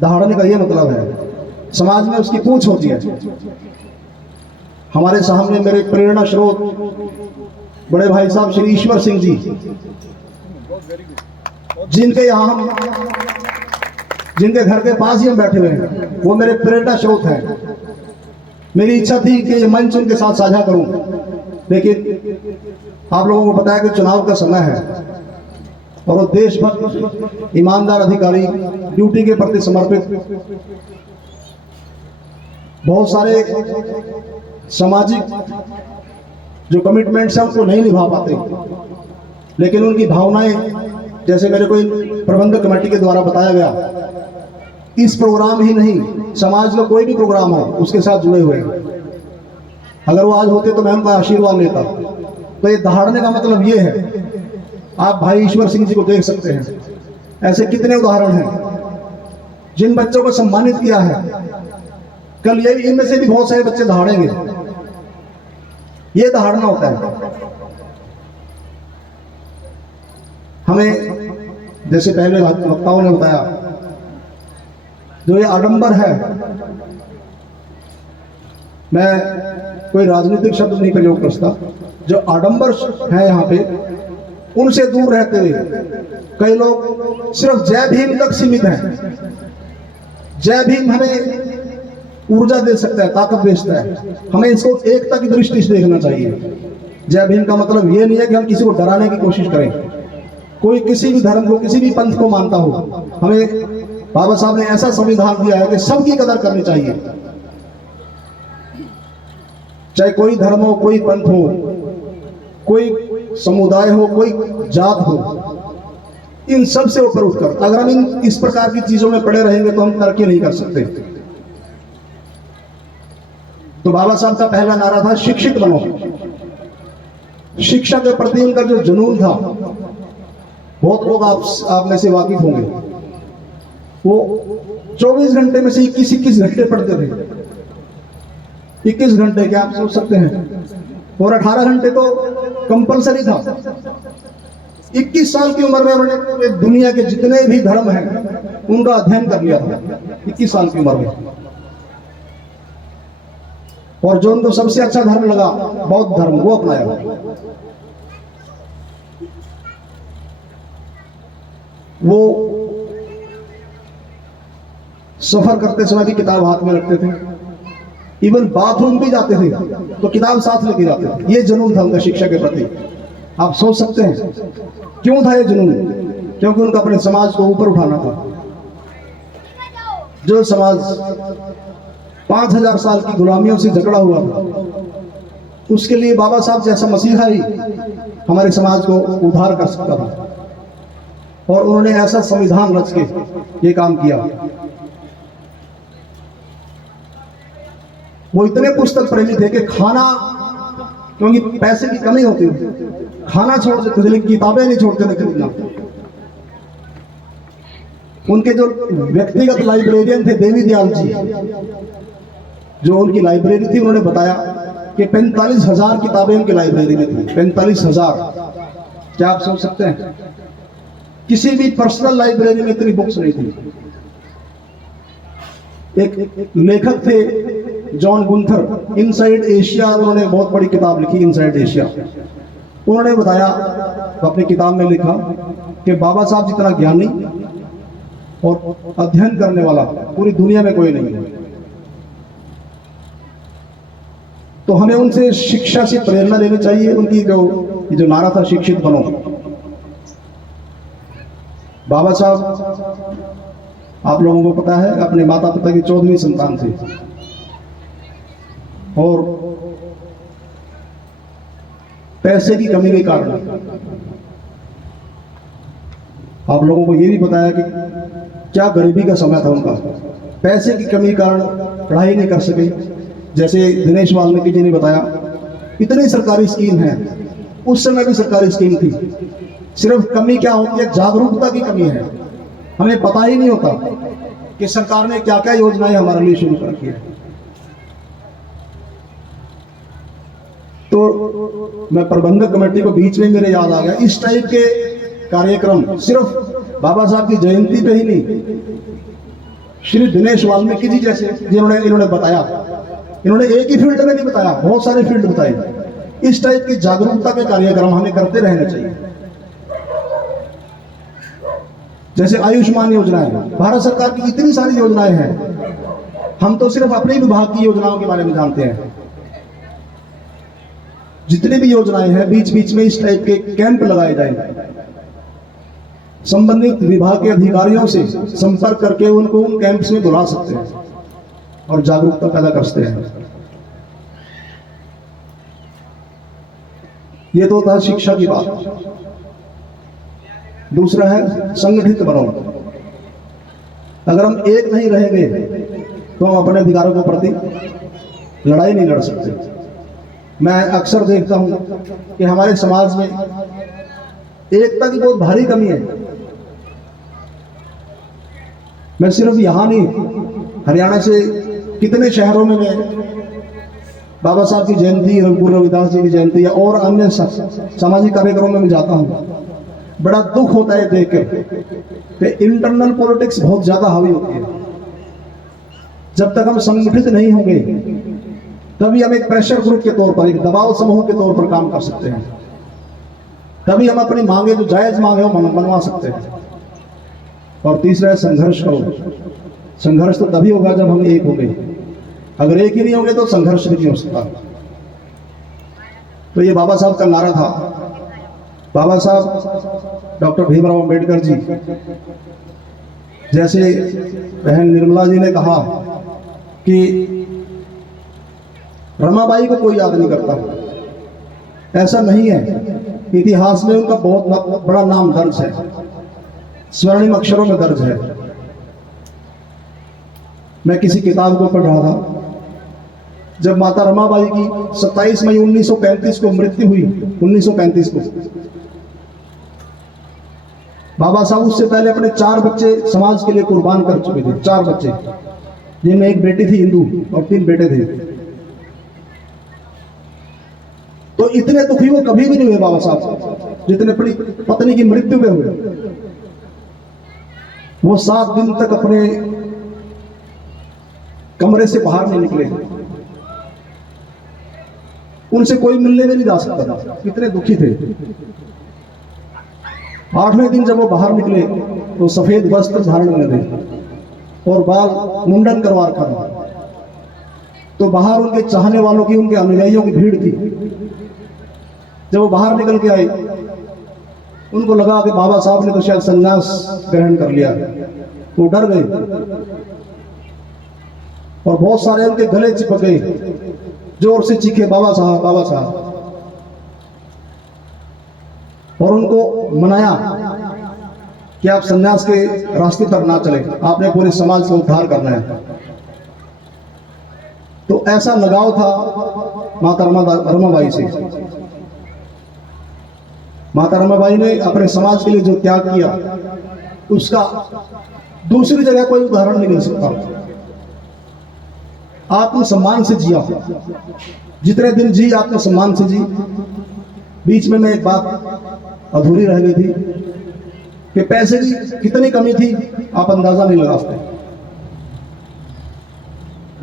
दहाड़ने का ये मतलब है, समाज में उसकी पूंछ होती है। हमारे सामने मेरे प्रेरणा स्रोत बड़े भाई साहब श्री ईश्वर सिंह जी, जिनके घर के पास ही हम बैठे हुए हैं, वो मेरे प्रेरणा स्रोत हैं। मेरी इच्छा थी कि ये मंच उनके साथ साझा करूं, लेकिन आप लोगों को पता है कि चुनाव का समय है और वो देश भर ईमानदार अधिकारी, ड्यूटी के प्रति समर्पित, बहुत सारे सामाजिक जो कमिटमेंट्स हैं उनको नहीं निभा पाते, लेकिन उनकी भावनाएं, जैसे मेरे को प्रबंधक कमेटी के द्वारा बताया गया, इस प्रोग्राम ही नहीं, समाज का कोई भी प्रोग्राम हो उसके साथ जुड़े हुए हैं। अगर वो आज होते तो मैं उनका आशीर्वाद लेता। तो ये दहाड़ने का मतलब ये है, आप भाई ईश्वर सिंह जी को देख सकते हैं, ऐसे कितने उदाहरण हैं जिन बच्चों को सम्मानित किया है। कल ये इनमें से भी बहुत सारे बच्चे दहाड़ेंगे, ये दहाड़ना होता है। हमें जैसे पहले वक्ताओं ने बताया, जो ये आडंबर है, मैं कोई राजनीतिक शब्द नहीं प्रयोग करता, जो आडंबर है यहाँ पे, उनसे दूर रहते हुए कई लोग सिर्फ जय भीम तक सीमित हैं। जय भीम हमें ऊर्जा दे सकता है, ताकत देता है, हमें इसको एकता की दृष्टि से देखना चाहिए। जय भीम का मतलब ये नहीं है कि हम किसी को डराने की कोशिश करें। कोई किसी भी धर्म को, किसी भी पंथ को मानता हो, हमें बाबा साहब ने ऐसा संविधान दिया है कि सबकी कदर करनी चाहिए, चाहे कोई धर्म हो, कोई पंथ हो, कोई समुदाय हो, कोई जात हो, इन सब से ऊपर उठकर अगर हम इस प्रकार की चीजों में पड़े रहेंगे तो हम तरक्की नहीं कर सकते। तो बाबा साहब का पहला नारा था शिक्षित बनो। शिक्षा के प्रति उनका जो जुनून था, बहुत लोग आप में से वाकिफ होंगे, वो 24 घंटे में से 21 घंटे पढ़ते थे। 21 घंटे क्या आप सोच सकते हैं, और 18 घंटे तो कंपलसरी था। 21 साल की उम्र में उन्होंने दुनिया के जितने भी धर्म हैं उनका अध्ययन कर लिया था, 21 साल की उम्र में। और जो उनको सबसे अच्छा धर्म लगा, बौद्ध धर्म, वो अपनाया। वो सफर करते समय भी किताब हाथ में रखते थे, इवन बाथरूम भी जाते थे तो किताब साथ लेके जाते थे। ये जुनून था उनका शिक्षा के प्रति। आप सोच सकते हैं क्यों था ये जुनून? क्योंकि उनका अपने समाज को ऊपर उठाना था। जो समाज 5000 साल की गुलामियों से जकड़ा हुआ था, उसके लिए बाबा साहब जैसा मसीहा ही हमारे समाज को उद्धार कर सकता था। और उन्होंने ऐसा संविधान रच के ये काम किया। वो इतने पुस्तक प्रेमी थे कि खाना, क्योंकि पैसे की कमी होती थी, खाना छोड़ देते थे लेकिन किताबें नहीं छोड़ते थे खरीदना। उनके जो व्यक्तिगत लाइब्रेरियन थे देवी दयाल जी, जो उनकी लाइब्रेरी थी, उन्होंने बताया कि 45,000 किताबें उनकी लाइब्रेरी में थी। 45,000। क्या आप सोच सकते हैं? किसी भी पर्सनल लाइब्रेरी में इतनी बुक्स नहीं थी। एक लेखक थे जॉन गुंथर, इनसाइड एशिया, उन्होंने बहुत बड़ी किताब लिखी, इनसाइड एशिया। उन्होंने बताया, अपनी किताब में लिखा कि बाबा साहब जितना ज्ञानी और अध्ययन करने वाला पूरी दुनिया में कोई नहीं है। तो हमें उनसे शिक्षा से प्रेरणा लेनी चाहिए। उनकी जो नारा था शिक्षित बनो। बाबा साहब, आप लोगों को पता है, अपने माता पिता की 14वीं संतान थे और पैसे की कमी के कारण आप लोगों को यह भी बताया कि क्या गरीबी का समय था उनका। पैसे की कमी के कारण पढ़ाई नहीं कर सके। जैसे दिनेश वाल्मीकि जी ने बताया, इतनी सरकारी स्कीम है, उस समय भी सरकारी स्कीम थी। सिर्फ कमी क्या होती है, जागरूकता की कमी है। हमें पता ही नहीं होता कि सरकार ने क्या क्या योजनाएं हमारे लिए शुरू कर रखी है। तो मैं प्रबंधक कमेटी को बीच में मेरे याद आ गया, इस टाइप के कार्यक्रम सिर्फ बाबा साहब की जयंती पे ही नहीं, श्री दिनेश वाल्मीकि जी जैसे इन्होंने बताया, इन्होंने एक ही फील्ड में नहीं बताया, बहुत सारे फील्ड बताए। इस टाइप की जागरूकता के कार्यक्रम हमें करते रहने चाहिए। जैसे आयुष्मान योजना है, भारत सरकार की इतनी सारी योजनाएं हैं, हम तो सिर्फ अपने विभाग की योजनाओं के बारे में जानते हैं। जितनी भी योजनाएं हैं, बीच बीच में इस टाइप के कैंप लगाए जाएंगे। संबंधित विभाग के अधिकारियों से संपर्क करके उनको उन कैंप्स में बुला सकते हैं और जागरूकता पैदा कर सकते हैं। ये तो था शिक्षा की बात। दूसरा है संगठित बनो। अगर हम एक नहीं रहेंगे तो हम अपने अधिकारों के प्रति लड़ाई नहीं लड़ सकते। मैं अक्सर देखता हूँ कि हमारे समाज में एकता की बहुत भारी कमी है। मैं सिर्फ यहाँ नहीं, हरियाणा से कितने शहरों में मैं बाबा साहब की जयंती, गुरु रविदास जी की जयंती या और अन्य सामाजिक कार्यक्रमों में मैं जाता हूँ। बड़ा दुख होता है देखकर कि इंटरनल पॉलिटिक्स बहुत ज्यादा हावी होती है। जब तक हम संगठित नहीं होंगे तभी हम एक प्रेशर ग्रुप के तौर पर, एक दबाव समूह के तौर पर काम कर सकते हैं। तभी हम अपनी मांगे, जो जायज मांगे, वो मनवा सकते हैं। और तीसरा है संघर्ष करो। संघर्ष तो तभी होगा जब हम एक होंगे। अगर एक ही नहीं होंगे तो संघर्ष नहीं हो सकता। तो ये बाबा साहब का नारा था। बाबा साहब डॉक्टर भीमराव अंबेडकर जी, जैसे बहन निर्मला जी ने कहा कि रमाबाई को कोई याद नहीं करता, ऐसा नहीं है। इतिहास में उनका बहुत बड़ा नाम दर्ज है, स्वर्णिम अक्षरों में दर्ज है। मैं किसी किताब को पढ़ रहा था, जब माता रमाबाई की 27 मई 1935 को मृत्यु हुई, 1935 को, बाबा साहब उससे पहले अपने 4 बच्चे समाज के लिए कुर्बान कर चुके थे। 4 बच्चे, जिनमें एक बेटी थी हिंदू और 3 बेटे थे। तो इतने दुखी वो कभी भी नहीं हुए बाबा साहब जितने अपनी पत्नी की मृत्यु में हुए। वो 7 दिन तक अपने कमरे से बाहर नहीं निकले, उनसे कोई मिलने में नहीं जा सकता था, इतने दुखी थे। 8वें दिन जब वो बाहर निकले तो सफेद वस्त्र धारण में थे और बाल मुंडन करवा रखा था। तो बाहर उनके चाहने वालों की, उनके अनुयायियों की भीड़ थी। जब वो बाहर निकल के आए, उनको लगा कि बाबा साहब ने तो शायद संन्यास ग्रहण कर लिया। वो डर गए और बहुत सारे उनके गले चिपक गए, जोर से चीखे, बाबा साहब, बाबा साहब। और उनको मनाया कि आप संन्यास के रास्ते पर ना चले, आपने पूरे समाज का उद्धार करना है। तो ऐसा लगाव था माता रमाबाई से। माता रमाबाई ने अपने समाज के लिए जो त्याग किया, उसका दूसरी जगह कोई उदाहरण नहीं मिल सकता। आत्मसम्मान से जिया, जितने दिन जी आत्मसम्मान से जी। बीच में एक बात अधूरी रह गई थी कि पैसे की कितनी कमी थी, आप अंदाजा नहीं लगा सकते।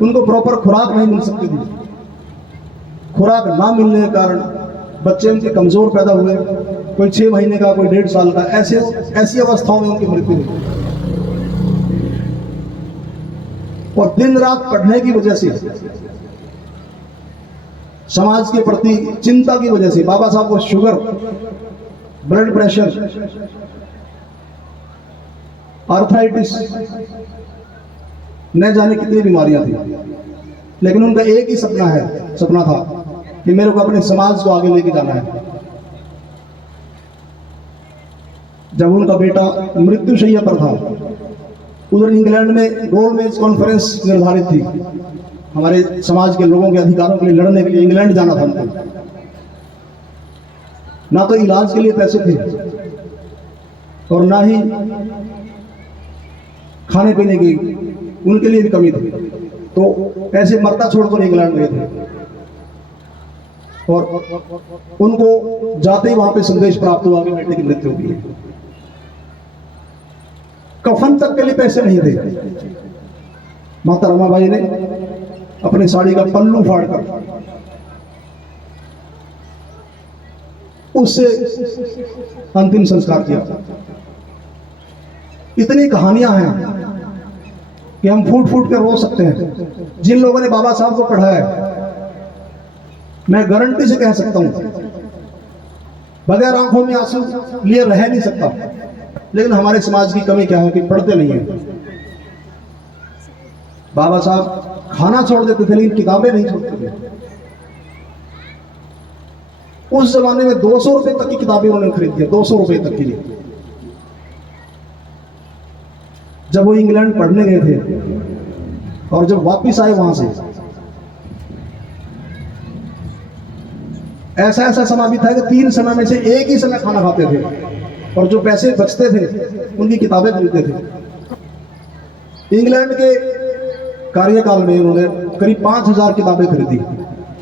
उनको प्रॉपर खुराक नहीं मिल सकती थी। खुराक ना मिलने के कारण बच्चे उनके कमजोर पैदा हुए, कोई 6 महीने का, कोई 1.5 साल का। ऐसी अवस्थाओं में उनकी मृत्यु हुई। और दिन रात पढ़ने की वजह से, समाज के प्रति चिंता की वजह से बाबा साहब को शुगर, ब्लड प्रेशर, आर्थराइटिस, न जाने कितनी बीमारियां थी। लेकिन उनका एक ही सपना था कि मेरे को अपने समाज को आगे लेके जाना है। जब उनका बेटा मृत्युशैया पर था, उधर इंग्लैंड में गोलमेज कॉन्फ्रेंस निर्धारित थी, हमारे समाज के लोगों के अधिकारों के लिए लड़ने के लिए इंग्लैंड जाना था उनको। ना तो इलाज के लिए पैसे थे और ना ही खाने पीने की उनके लिए भी कमी थी। तो ऐसे मरता छोड़कर इंग्लैंड गए थे और उनको जाते ही वहां पे संदेश प्राप्त हुआ कि बेटे की मृत्यु हो गई है। कफन तक के लिए पैसे नहीं थे। माता रमाबाई ने अपनी साड़ी का पल्लू फाड़कर उससे अंतिम संस्कार किया। इतनी कहानियां हैं कि हम फूट फूट कर रो सकते हैं। जिन लोगों ने बाबा साहब को पढ़ा है, मैं गारंटी से कह सकता हूं, बगैर आंखों में आंसू लिए रह नहीं सकता। लेकिन हमारे समाज की कमी क्या है कि पढ़ते नहीं है। बाबा साहब खाना छोड़ देते थे लेकिन किताबें नहीं छोड़ते थे। उस जमाने में 200 रुपए तक की किताबें उन्होंने खरीद दी, 200 रुपए तक की। जब वो इंग्लैंड पढ़ने गए थे और जब वापिस आए वहां से, ऐसा ऐसा समय भी था कि 3 समय में से एक ही समय खाना खाते थे, और जो पैसे बचते थे उनकी किताबें खरीदते थे। इंग्लैंड के कार्यकाल में उन्होंने करीब 5000 किताबें खरीदी,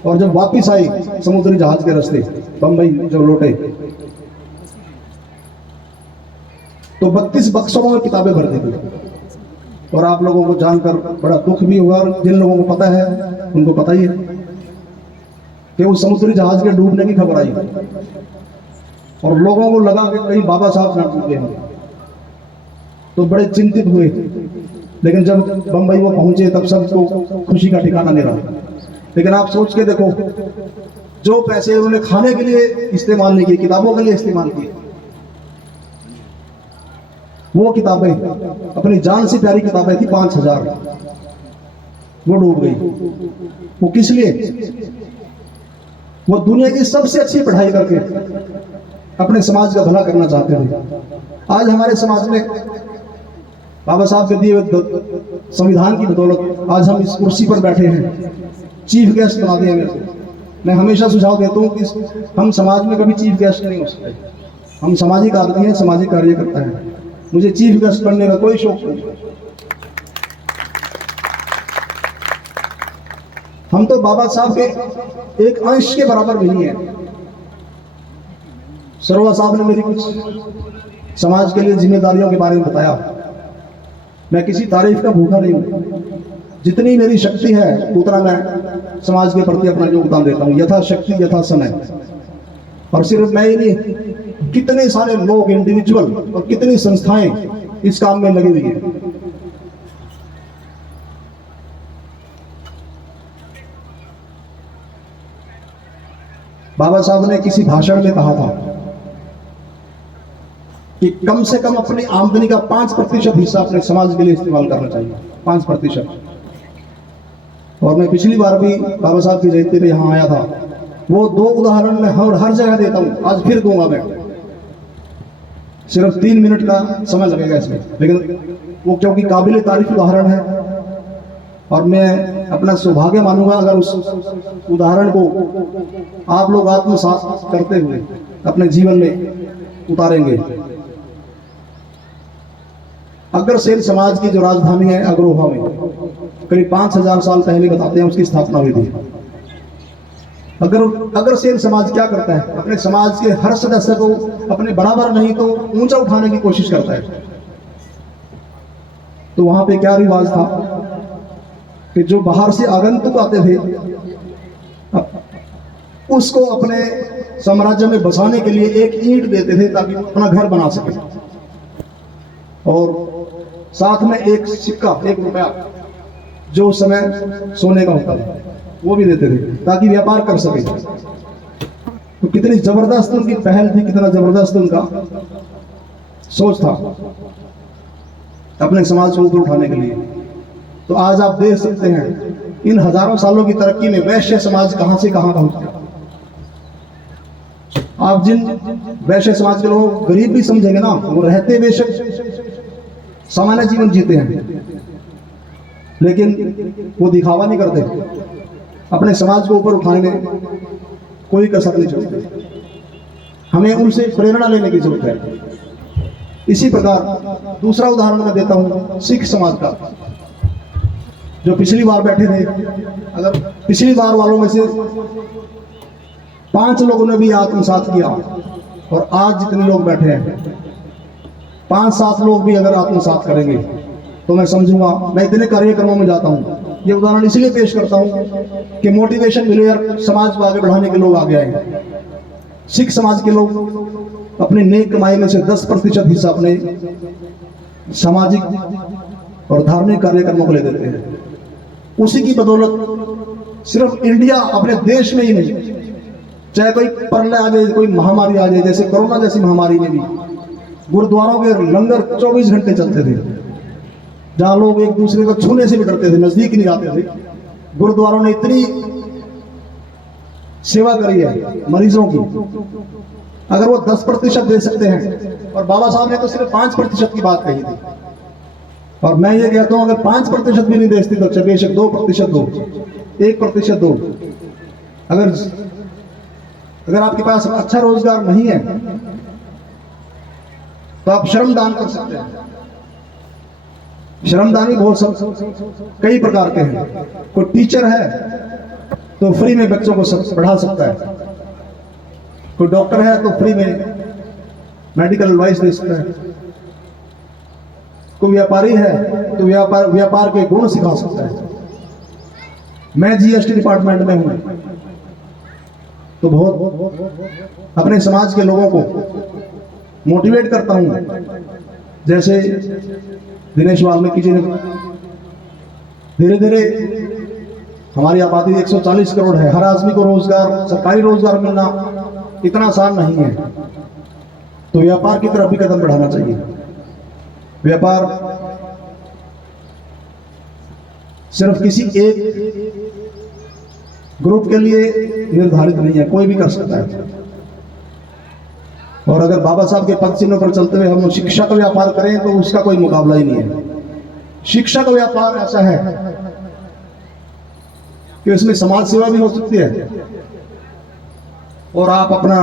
और जब वापस आई समुद्री जहाज के रास्ते बंबई जब लौटे तो 32 बक्सों में किताबें भर दी थी। और आप लोगों को जानकर बड़ा दुख भी हुआ, और जिन लोगों को पता है उनको पता ही है कि उस समुद्री जहाज के डूबने की खबर आई, और लोगों को लगा कि कहीं बाबा साहब ना डूब गए, तो बड़े चिंतित हुए। लेकिन जब बंबई वो पहुंचे तब सबको खुशी का ठिकाना नहीं रहा। लेकिन आप सोच के देखो, जो पैसे उन्होंने खाने के लिए इस्तेमाल नहीं किए, किताबों के लिए इस्तेमाल किए, वो किताबें अपनी जान से प्यारी किताबें थी 5000, वो डूब गई। वो किस लिए? वो दुनिया की सबसे अच्छी पढ़ाई करके अपने समाज का भला करना चाहते थे। आज हमारे समाज में बाबा साहब के दिए हुए संविधान की बदौलत आज हम इस कुर्सी पर बैठे हैं, चीफ गेस्ट बना दिया मेरे को। मैं हमेशा सुझाव देता हूँ कि हम समाज में कभी चीफ गेस्ट नहीं हो सकते। हम सामाजिक आदमी हैं, सामाजिक कार्यकर्ता हैं। मुझे चीफ गेस्ट बनने का कोई शौक नहीं। हम तो बाबा साहब के एक अंश के बराबर भी नहीं है। सरोवा साहब ने मेरी कुछ समाज के लिए जिम्मेदारियों के बारे में बताया। मैं किसी तारीफ का भूखा नहीं हूं। जितनी मेरी शक्ति है उतना मैं समाज के प्रति अपना योगदान देता हूं, यथाशक्ति यथा समय। और सिर्फ मैं ही नहीं, कितने सारे लोग, इंडिविजुअल और कितनी संस्थाएं इस काम में लगी हुई हैं। बाबा साहब ने किसी भाषण में कहा था कि कम से कम अपनी आमदनी का 5% हिस्सा अपने समाज के लिए इस्तेमाल करना चाहिए, 5%। और मैं पिछली बार भी बाबा साहब की जयंती पे यहाँ आया था। वो 2 उदाहरण मैं हर जगह देता हूँ, आज फिर दूंगा मैं। सिर्फ 3 मिनट का समय लगेगा इसमें, लेकिन वो क्योंकि काबिल तारीफ उदाहरण है, और मैं अपना सौभाग्य मानूंगा अगर उस उदाहरण को आप लोग आत्मसात करते हुए अपने जीवन में उतारेंगे। अग्रसेन समाज की जो राजधानी है अग्रोहा में, करीब 5000 साल पहले बताते हैं उसकी स्थापना हुई थी। अग्रसेन समाज क्या करता है? अपने समाज के हर सदस्य को अपने बराबर नहीं तो ऊंचा उठाने की कोशिश करता है। तो वहां पे क्या रिवाज था कि जो बाहर से आगंतुक आते थे उसको अपने साम्राज्य में बसाने के लिए एक ईंट देते थे ताकि वो अपना घर बना सके, और साथ में एक सिक्का, 1 रुपया, जो उस समय सोने का होता था, वो भी देते थे ताकि व्यापार कर सके। तो कितनी जबरदस्त उनकी पहल थी, कितना जबरदस्त उनका सोच था अपने समाज को ऊपर उठाने के लिए। तो आज आप देख सकते हैं इन हजारों सालों की तरक्की में वैश्य समाज कहां से कहां पहुंच गया। आप जिन वैश्य समाज के लोग गरीब भी समझेंगे ना, वो रहते बेशक सामान्य जीवन जीते हैं, लेकिन वो दिखावा नहीं करते, अपने समाज को ऊपर उठाने में कोई कसर नहीं छोड़ते। हमें उनसे प्रेरणा लेने की जरूरत है। इसी प्रकार दूसरा उदाहरण मैं देता हूं सिख समाज का, जो पिछली बार बैठे थे। अगर पिछली बार वालों में से 5 लोगों ने भी आत्मसात किया, और आज जितने लोग बैठे हैं 5-7 लोग भी अगर आत्मसात करेंगे तो मैं समझूंगा। मैं इतने कार्यक्रमों में जाता हूं, ये उदाहरण इसलिए पेश करता हूं कि मोटिवेशन मिले और समाज को आगे बढ़ाने के लोग आगे आए। सिख समाज के लोग अपनी नेक कमाई में से 10% हिस्सा अपने सामाजिक और धार्मिक कार्यक्रमों को ले देते हैं। उसी की बदौलत सिर्फ इंडिया, अपने देश में ही नहीं, चाहे कोई प्रलय आ जाए, कोई महामारी आ जाए, जैसे कोरोना जैसी महामारी में भी गुरुद्वारों के लंगर 24 घंटे चलते थे, जहां लोग एक दूसरे को छूने से भी डरते थे, नजदीक नहीं आते थे। गुरुद्वारों ने इतनी सेवा करी है मरीजों की। अगर वो 10% दे सकते हैं, और बाबा साहब ने तो सिर्फ 5% की बात कही थी, और मैं ये कहता हूं अगर 5% भी नहीं दे सकती तो बेशक 2% दो, 1% दो। अगर अगर आपके पास अच्छा रोजगार नहीं है तो आप श्रमदान कर सकते हैं। श्रमदान भी बहुत सब कई प्रकार के हैं। कोई टीचर है तो फ्री में बच्चों को पढ़ा सकता है, कोई डॉक्टर है तो फ्री में मेडिकल एडवाइस दे सकता है, कोई व्यापारी है तो व्यापार के गुण सिखा सकता है। मैं जीएसटी डिपार्टमेंट में हूं तो बहुत अपने समाज के लोगों को मोटिवेट करता हूं। जैसे दिनेश वाल्मीकि जी ने धीरे धीरे, हमारी आबादी 140 करोड़ है, हर आदमी को रोजगार, सरकारी रोजगार मिलना इतना आसान नहीं है, तो व्यापार की तरफ भी कदम बढ़ाना चाहिए। व्यापार सिर्फ किसी एक ग्रुप के लिए निर्धारित नहीं है, कोई भी कर सकता है। और अगर बाबा साहब के पद चिन्हों पर चलते हुए हम शिक्षा का व्यापार करें तो उसका कोई मुकाबला ही नहीं है। शिक्षा का व्यापार ऐसा है कि उसमें समाज सेवा भी हो सकती है और आप अपना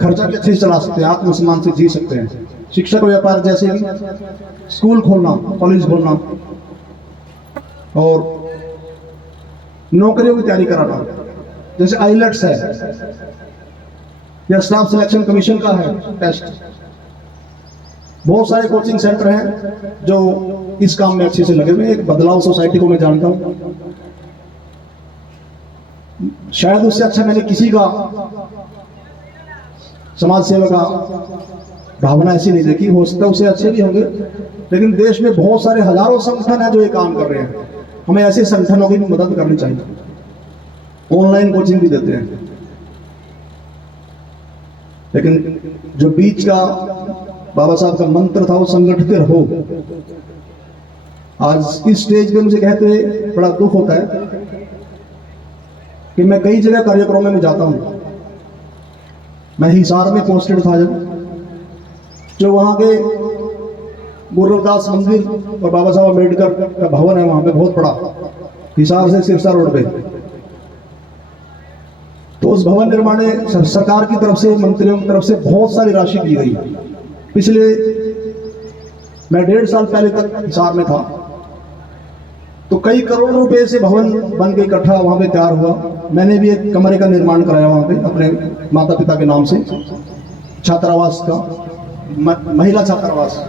खर्चा भी अच्छे से चला सकते हैं, आत्मसम्मान से जी सकते हैं। शिक्षा का व्यापार जैसे कि स्कूल खोलना, कॉलेज खोलना और नौकरियों की तैयारी कराना, जैसे आईलेट्स है या स्टाफ सिलेक्शन कमीशन का है टेस्ट। बहुत सारे कोचिंग सेंटर हैं जो इस काम में अच्छे से लगे हुए हैं। एक बदलाव सोसाइटी को मैं जानता हूं, शायद उससे अच्छा मैंने किसी का समाज सेवा का भावना ऐसी नहीं देखी। हो सकता है उससे अच्छे भी होंगे, लेकिन देश में बहुत सारे हजारों संगठन हैं जो ये काम कर रहे हैं। हमें ऐसे संगठनों की भी मदद करनी चाहिए। ऑनलाइन कोचिंग भी देते हैं, लेकिन जो बीच का बाबा साहब का मंत्र था वो संगठित रहो। आज इस स्टेज पे मुझे कहते हुए बड़ा दुख होता है कि मैं कई जगह कार्यक्रमों में जाता हूं। मैं हिसार में पोस्टेड था जो वहां के गुरु रविदास मंदिर और बाबा साहब अम्बेडकर का भवन है, वहां पे बहुत बड़ा, हिसार से सिरसा रोड पे। तो उस भवन निर्माण में सरकार की तरफ से, मंत्रियों की तरफ से बहुत सारी राशि दी गई। पिछले मैं 1.5 साल पहले तक हिसार में था, तो कई करोड़ रुपए से भवन बन के इकट्ठा वहां पे तैयार हुआ। मैंने भी एक कमरे का निर्माण कराया वहां पे अपने माता पिता के नाम से, छात्रावास का, महिला छात्रावास।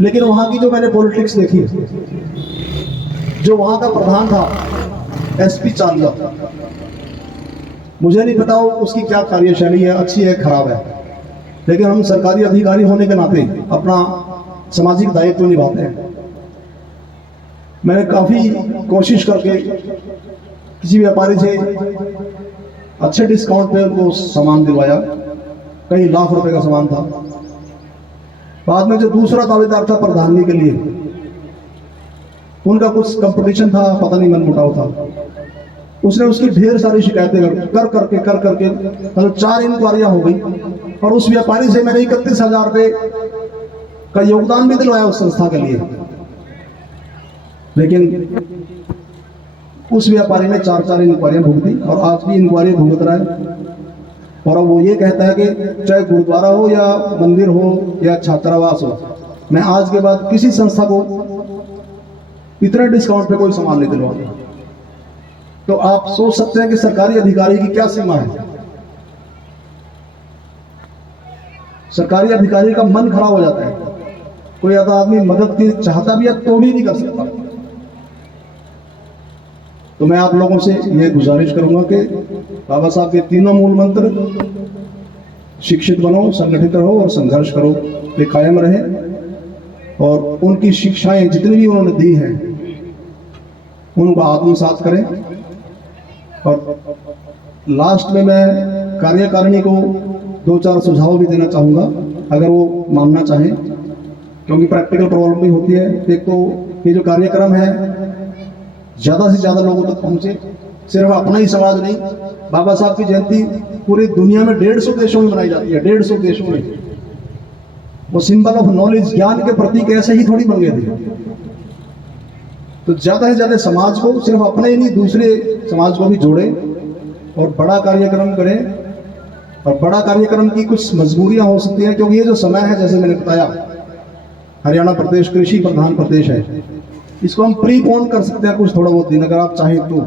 लेकिन वहां की जो मैंने पॉलिटिक्स देखी, जो वहां का प्रधान था एसपी चालिया, मुझे नहीं पता उसकी क्या कार्यशैली है, अच्छी है खराब है, लेकिन हम सरकारी अधिकारी होने के नाते अपना सामाजिक दायित्व निभाते हैं। मैंने काफी कोशिश करके किसी व्यापारी से अच्छे डिस्काउंट पे उनको सामान दिलवाया, कई लाख रुपए का सामान था। बाद में जो दूसरा दावेदार था प्रधानी के लिए, उनका कुछ कंपटीशन था, पता नहीं मनमुटाव था। उसने उसकी ढेर सारी शिकायतें कर करके मतलब 4 इंक्वायरियां हो गई और उस व्यापारी से मैंने 31,000 रुपए का योगदान भी दिलवाया उस संस्था के लिए। लेकिन उस व्यापारी ने 4 इंक्वायरियां भुगती और आज भी इंक्वायरी भुगत रहा है। और अब वो ये कहता है कि चाहे गुरुद्वारा हो या मंदिर हो या छात्रावास हो, मैं आज के बाद किसी संस्था को इतने डिस्काउंट पे कोई सामान नहीं दिलवाऊंगा। तो आप सोच सकते हैं कि सरकारी अधिकारी की क्या सीमा है। सरकारी अधिकारी का मन खराब हो जाता है, कोई आधा आदमी मदद की चाहता भी है तो भी नहीं कर सकता। तो मैं आप लोगों से यह गुजारिश करूंगा कि बाबा साहब के तीनों मूल मंत्र, शिक्षित बनो, संगठित रहो और संघर्ष करो, ये कायम रहे। और उनकी शिक्षाएं जितनी भी उन्होंने दी हैं उनको आत्मसात करें। और लास्ट में मैं कार्यकारिणी को 2-4 सुझाव भी देना चाहूँगा, अगर वो मानना चाहें, क्योंकि प्रैक्टिकल प्रॉब्लम भी होती है। एक तो ये जो कार्यक्रम है ज़्यादा से ज़्यादा लोगों तक पहुँचे, सिर्फ अपना ही समाज नहीं। बाबा साहब की जयंती पूरी दुनिया में 150 देशों में मनाई जाती है, 150 देशों में। वो सिंबल ऑफ नॉलेज, ज्ञान के प्रतीक ऐसे ही थोड़ी बन गए थे। तो ज़्यादा से ज़्यादा समाज को, सिर्फ अपने ही नहीं दूसरे समाज को भी जोड़े और बड़ा कार्यक्रम करें। और बड़ा कार्यक्रम की कुछ मजबूरियां हो सकती हैं, क्योंकि ये जो समय है, जैसे मैंने बताया, हरियाणा प्रदेश कृषि प्रधान प्रदेश है, इसको हम प्रीपोन कर सकते हैं कुछ थोड़ा बहुत दिन, अगर आप चाहें तो।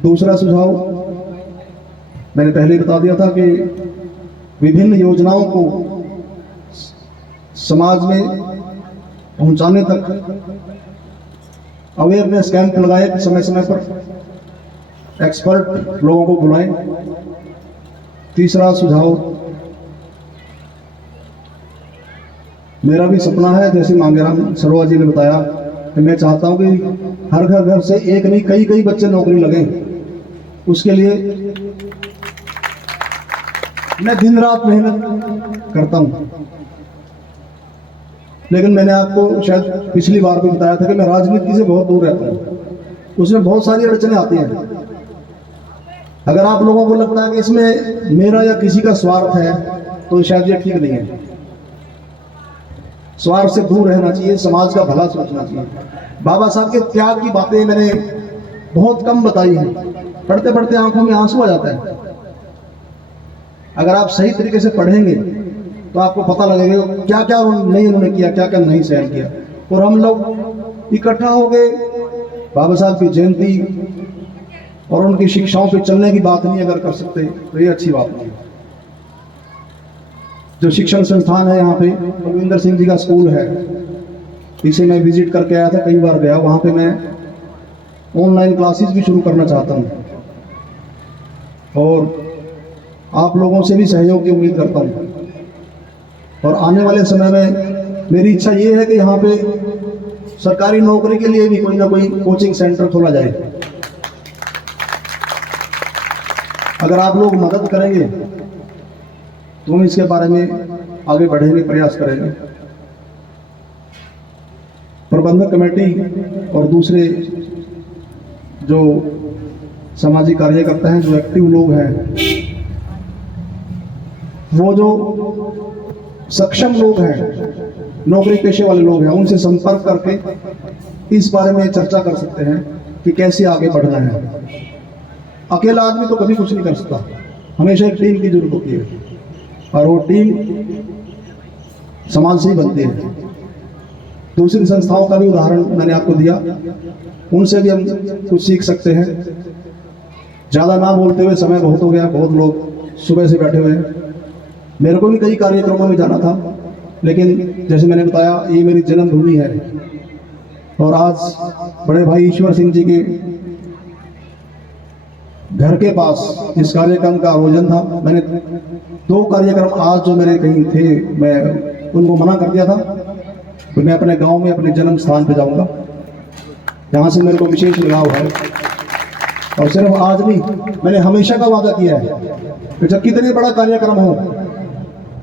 दूसरा सुझाव मैंने पहले बता दिया था कि विभिन्न योजनाओं को समाज में पहुंचाने तक अवेयरनेस कैंप लगाए, समय समय पर एक्सपर्ट लोगों को बुलाएं। तीसरा सुझाव, मेरा भी सपना है, जैसे मांगेराम सरोवा जी ने बताया, कि मैं चाहता हूं कि हर घर से एक नहीं कई कई बच्चे नौकरी लगें। उसके लिए मैं दिन रात मेहनत करता हूं। लेकिन मैंने आपको शायद पिछली बार भी बताया था कि मैं राजनीति से बहुत दूर रहता हूं, उसमें बहुत सारी अड़चनें आती हैं। अगर आप लोगों को लगता है कि इसमें मेरा या किसी का स्वार्थ है, तो शायद ये ठीक नहीं है। स्वार्थ से दूर रहना चाहिए, समाज का भला सोचना चाहिए। बाबा साहब के त्याग की बातें मैंने बहुत कम बताई हैं, पढ़ते पढ़ते आंखों में आंसू आ जाता है। अगर आप सही तरीके से पढ़ेंगे तो आपको पता लगेगा क्या क्या नहीं उन्होंने किया, क्या क्या नहीं सहन किया। और हम लोग इकट्ठा हो गए बाबा साहब की जयंती और उनकी शिक्षाओं पे चलने की बात नहीं अगर कर सकते तो ये अच्छी बात नहीं है। जो शिक्षण संस्थान है यहाँ पे, रविंदर सिंह जी का स्कूल है, इसे मैं विजिट करके आया था, कई बार गया। वहाँ पे मैं ऑनलाइन क्लासेस भी शुरू करना चाहता हूँ और आप लोगों से भी सहयोग की उम्मीद करता हूँ। और आने वाले समय में मेरी इच्छा ये है कि यहाँ पे सरकारी नौकरी के लिए भी कोई ना कोई कोचिंग सेंटर खोला जाए। अगर आप लोग मदद करेंगे तो हम इसके बारे में आगे बढ़ेंगे, प्रयास करेंगे। प्रबंधक कमेटी और दूसरे जो सामाजिक कार्यकर्ता हैं, जो एक्टिव लोग हैं, वो जो सक्षम लोग हैं, नौकरी पेशे वाले लोग हैं, उनसे संपर्क करके इस बारे में चर्चा कर सकते हैं कि कैसे आगे बढ़ना है। अकेला आदमी तो कभी कुछ नहीं कर सकता, हमेशा एक टीम की जरूरत होती है और वो टीम समाज से ही बनती है। दूसरी संस्थाओं का भी उदाहरण मैंने आपको दिया, उनसे भी हम कुछ सीख सकते हैं। ज़्यादा ना बोलते हुए, समय बहुत हो गया, बहुत लोग सुबह से बैठे हुए हैं। मेरे को भी कई कार्यक्रमों में जाना था, लेकिन जैसे मैंने बताया ये मेरी जन्मभूमि है और आज बड़े भाई ईश्वर सिंह जी के घर के पास इस कार्यक्रम का आयोजन था। मैंने 2 कार्यक्रम आज जो मेरे कहीं थे, मैं उनको मना कर दिया था। तो मैं अपने गांव में अपने जन्म स्थान पे जाऊंगा, जहाँ से मेरे को विशेष लगाव है। और सिर्फ आज नहीं, मैंने हमेशा का वादा किया है कि जब कितने बड़ा कार्यक्रम हो,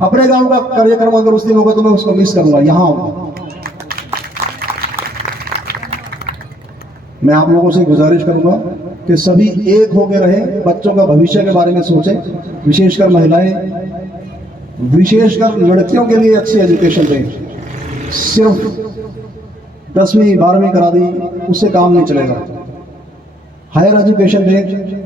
अपने गांव का कार्यक्रम अगर उस दिन होगा तो मैं उसको मिस करूंगा, यहाँ आऊंगा। मैं आप लोगों से गुजारिश करूंगा कि सभी एक होकर रहें, बच्चों का भविष्य के बारे में सोचें, विशेषकर महिलाएं, विशेषकर लड़कियों के लिए अच्छी एजुकेशन दें। सिर्फ 10वीं 12वीं करा दी उससे काम नहीं चलेगा, हायर एजुकेशन दें।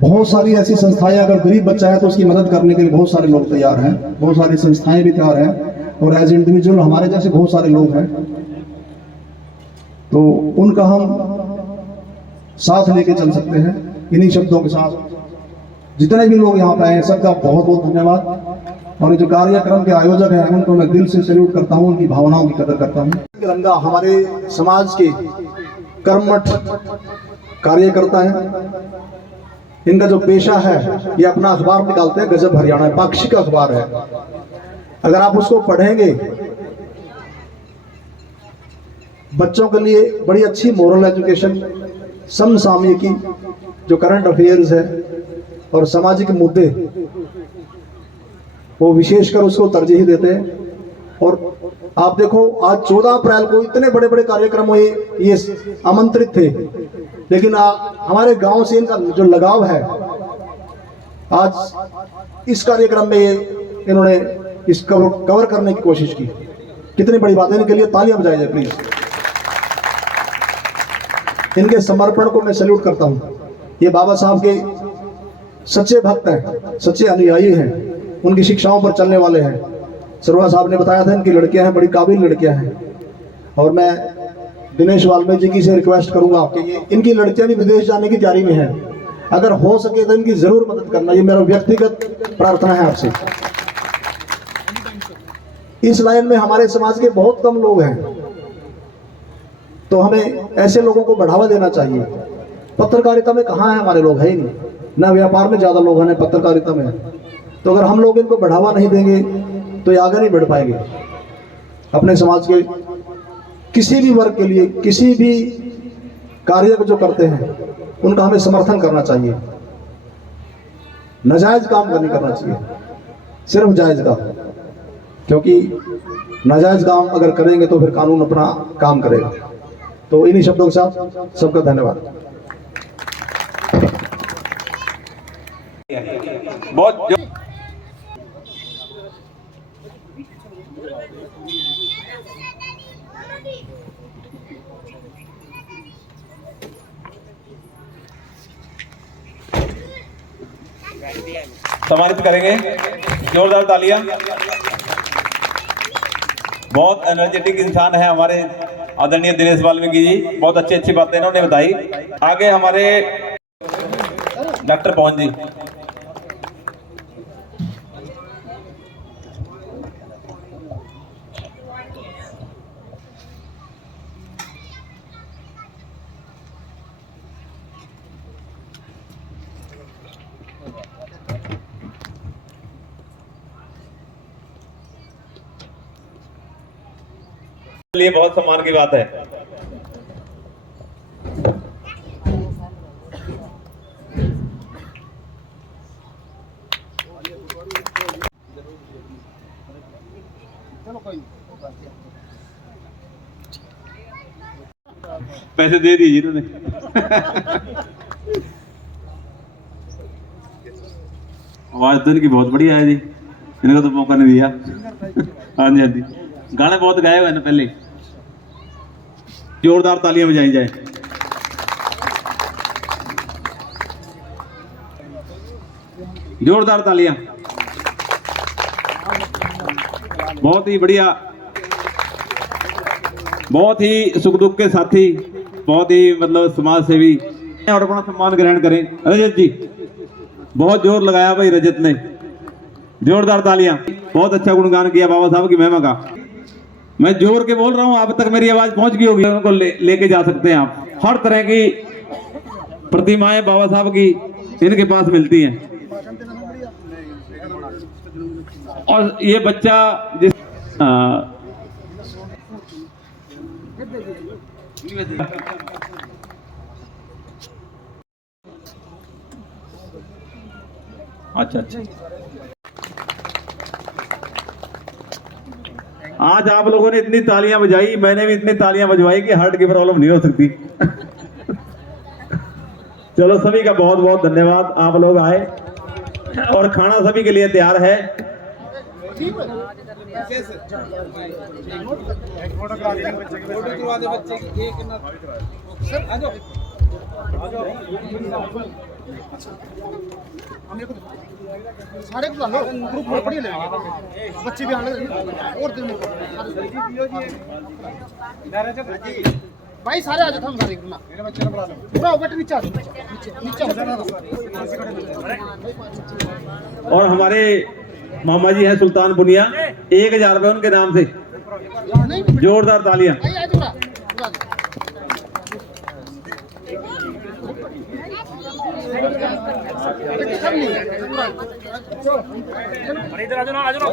बहुत सारी ऐसी संस्थाएं, अगर गरीब बच्चा है तो उसकी मदद करने के लिए बहुत सारे लोग तैयार हैं, बहुत सारी संस्थाएं भी तैयार हैं और एज इंडिविजुअल हमारे जैसे बहुत सारे लोग हैं। तो उनका हम साथ लेके चल सकते हैं। इन्हीं शब्दों के साथ जितने भी लोग यहाँ पे आए सबका बहुत बहुत धन्यवाद। और जो कार्यक्रम के आयोजक हैं उनको मैं दिल से सैल्यूट करता हूँ, उनकी भावनाओं की कदर करता हूँ। तिरंगा हमारे समाज के कर्मठ कार्यकर्ता है, इनका जो पेशा है ये अपना अखबार निकालते हैं, गजब हरियाणा, पाक्षिक अखबार है। अगर आप उसको पढ़ेंगे, बच्चों के लिए बड़ी अच्छी मोरल एजुकेशन, समसामयिकी, जो करंट अफेयर्स है और सामाजिक मुद्दे, वो विशेषकर उसको तरजीह देते हैं। और आप देखो आज 14 अप्रैल को इतने बड़े बड़े कार्यक्रम ये आमंत्रित थे, लेकिन हमारे गांव से इनका जो लगाव है, आज इस कार्यक्रम में इन्होंने इस कवर करने की कोशिश की। कितनी बड़ी बात है, इनके लिए तालियां बजाई जाए प्लीज। इनके समर्पण को मैं सैल्यूट करता हूं। ये बाबा साहब के सच्चे भक्त हैं, सच्चे अनुयायी हैं, उनकी शिक्षाओं पर चलने वाले हैं। सरवा साहब ने बताया था इनकी लड़कियां हैं, बड़ी काबिल लड़कियां हैं। और मैं दिनेश वाल्मीकि जी से रिक्वेस्ट करूंगा कि ये इनकी लड़कियां भी विदेश जाने की तैयारी में हैं, अगर हो सके तो इनकी जरूर मदद करना, ये मेरा व्यक्तिगत प्रार्थना है आपसे। इस लाइन में हमारे समाज के बहुत कम लोग हैं, तो हमें ऐसे लोगों को बढ़ावा देना चाहिए। पत्रकारिता में कहाँ है हमारे लोग, है ही नहीं, ना व्यापार में ज़्यादा लोग हैं, न पत्रकारिता में। तो अगर हम लोग इनको बढ़ावा नहीं देंगे तो ये आगे नहीं बढ़ पाएंगे। अपने समाज के किसी भी वर्ग के लिए, किसी भी कार्य जो करते हैं उनका हमें समर्थन करना चाहिए। नाजायज काम नहीं करना चाहिए, सिर्फ जायज काम, क्योंकि नाजायज काम अगर करेंगे तो फिर कानून अपना काम करेगा। तो इन्हीं शब्दों के साथ सबका धन्यवाद। बहुत सम्मानित करेंगे, जोरदार तालियां। बहुत एनर्जेटिक इंसान है हमारे आदरणीय दिनेश वाल्मीकि जी, बहुत अच्छी बातें इन्होंने बताई। आगे हमारे डॉक्टर पवन जी। लिए बहुत सम्मान की बात है। पैसे दे दीजिए इन्होंने। आवाज तो इनकी बहुत बढ़िया है जी, इनको तो मौका नहीं दिया। हाँ जी हाँ जी, गाने बहुत गाए हुए हैं ना पहले। जोरदार तालियां बजाई जाए। जोरदार तालियां। बहुत ही बढ़िया, बहुत ही सुख दुख के साथी, बहुत ही मतलब समाज सेवी। और अपना सम्मान ग्रहण करें रजत जी। बहुत जोर लगाया भाई रजत ने, जोरदार तालियां। बहुत अच्छा गुणगान किया बाबा साहब की महिमा का। मैं जोर के बोल रहा हूं, आप तक मेरी आवाज पहुंच गई होगी। उनको लेके जा सकते हैं आप। हर तरह की प्रतिमाएं बाबा साहब की इनके पास मिलती हैं। और ये बच्चा जिस अच्छा अच्छा, आज आप लोगों ने इतनी तालियां बजाई, मैंने भी इतनी तालियां बजवाई कि हार्ट की प्रॉब्लम नहीं हो सकती। चलो सभी का बहुत बहुत धन्यवाद, आप लोग आए और खाना सभी के लिए तैयार है। सारे ग्रुप में पढ़ी बच्चे भी आने और भाई सारे आ जाओ, सारे मेरे बच्चे ने बुला लो पूरा बेटे नीचे और हमारे मामा जी हैं सुल्तान बुनिया, 1000 रुपए उनके नाम से। जोरदार तालियां। इधर आ जाओ।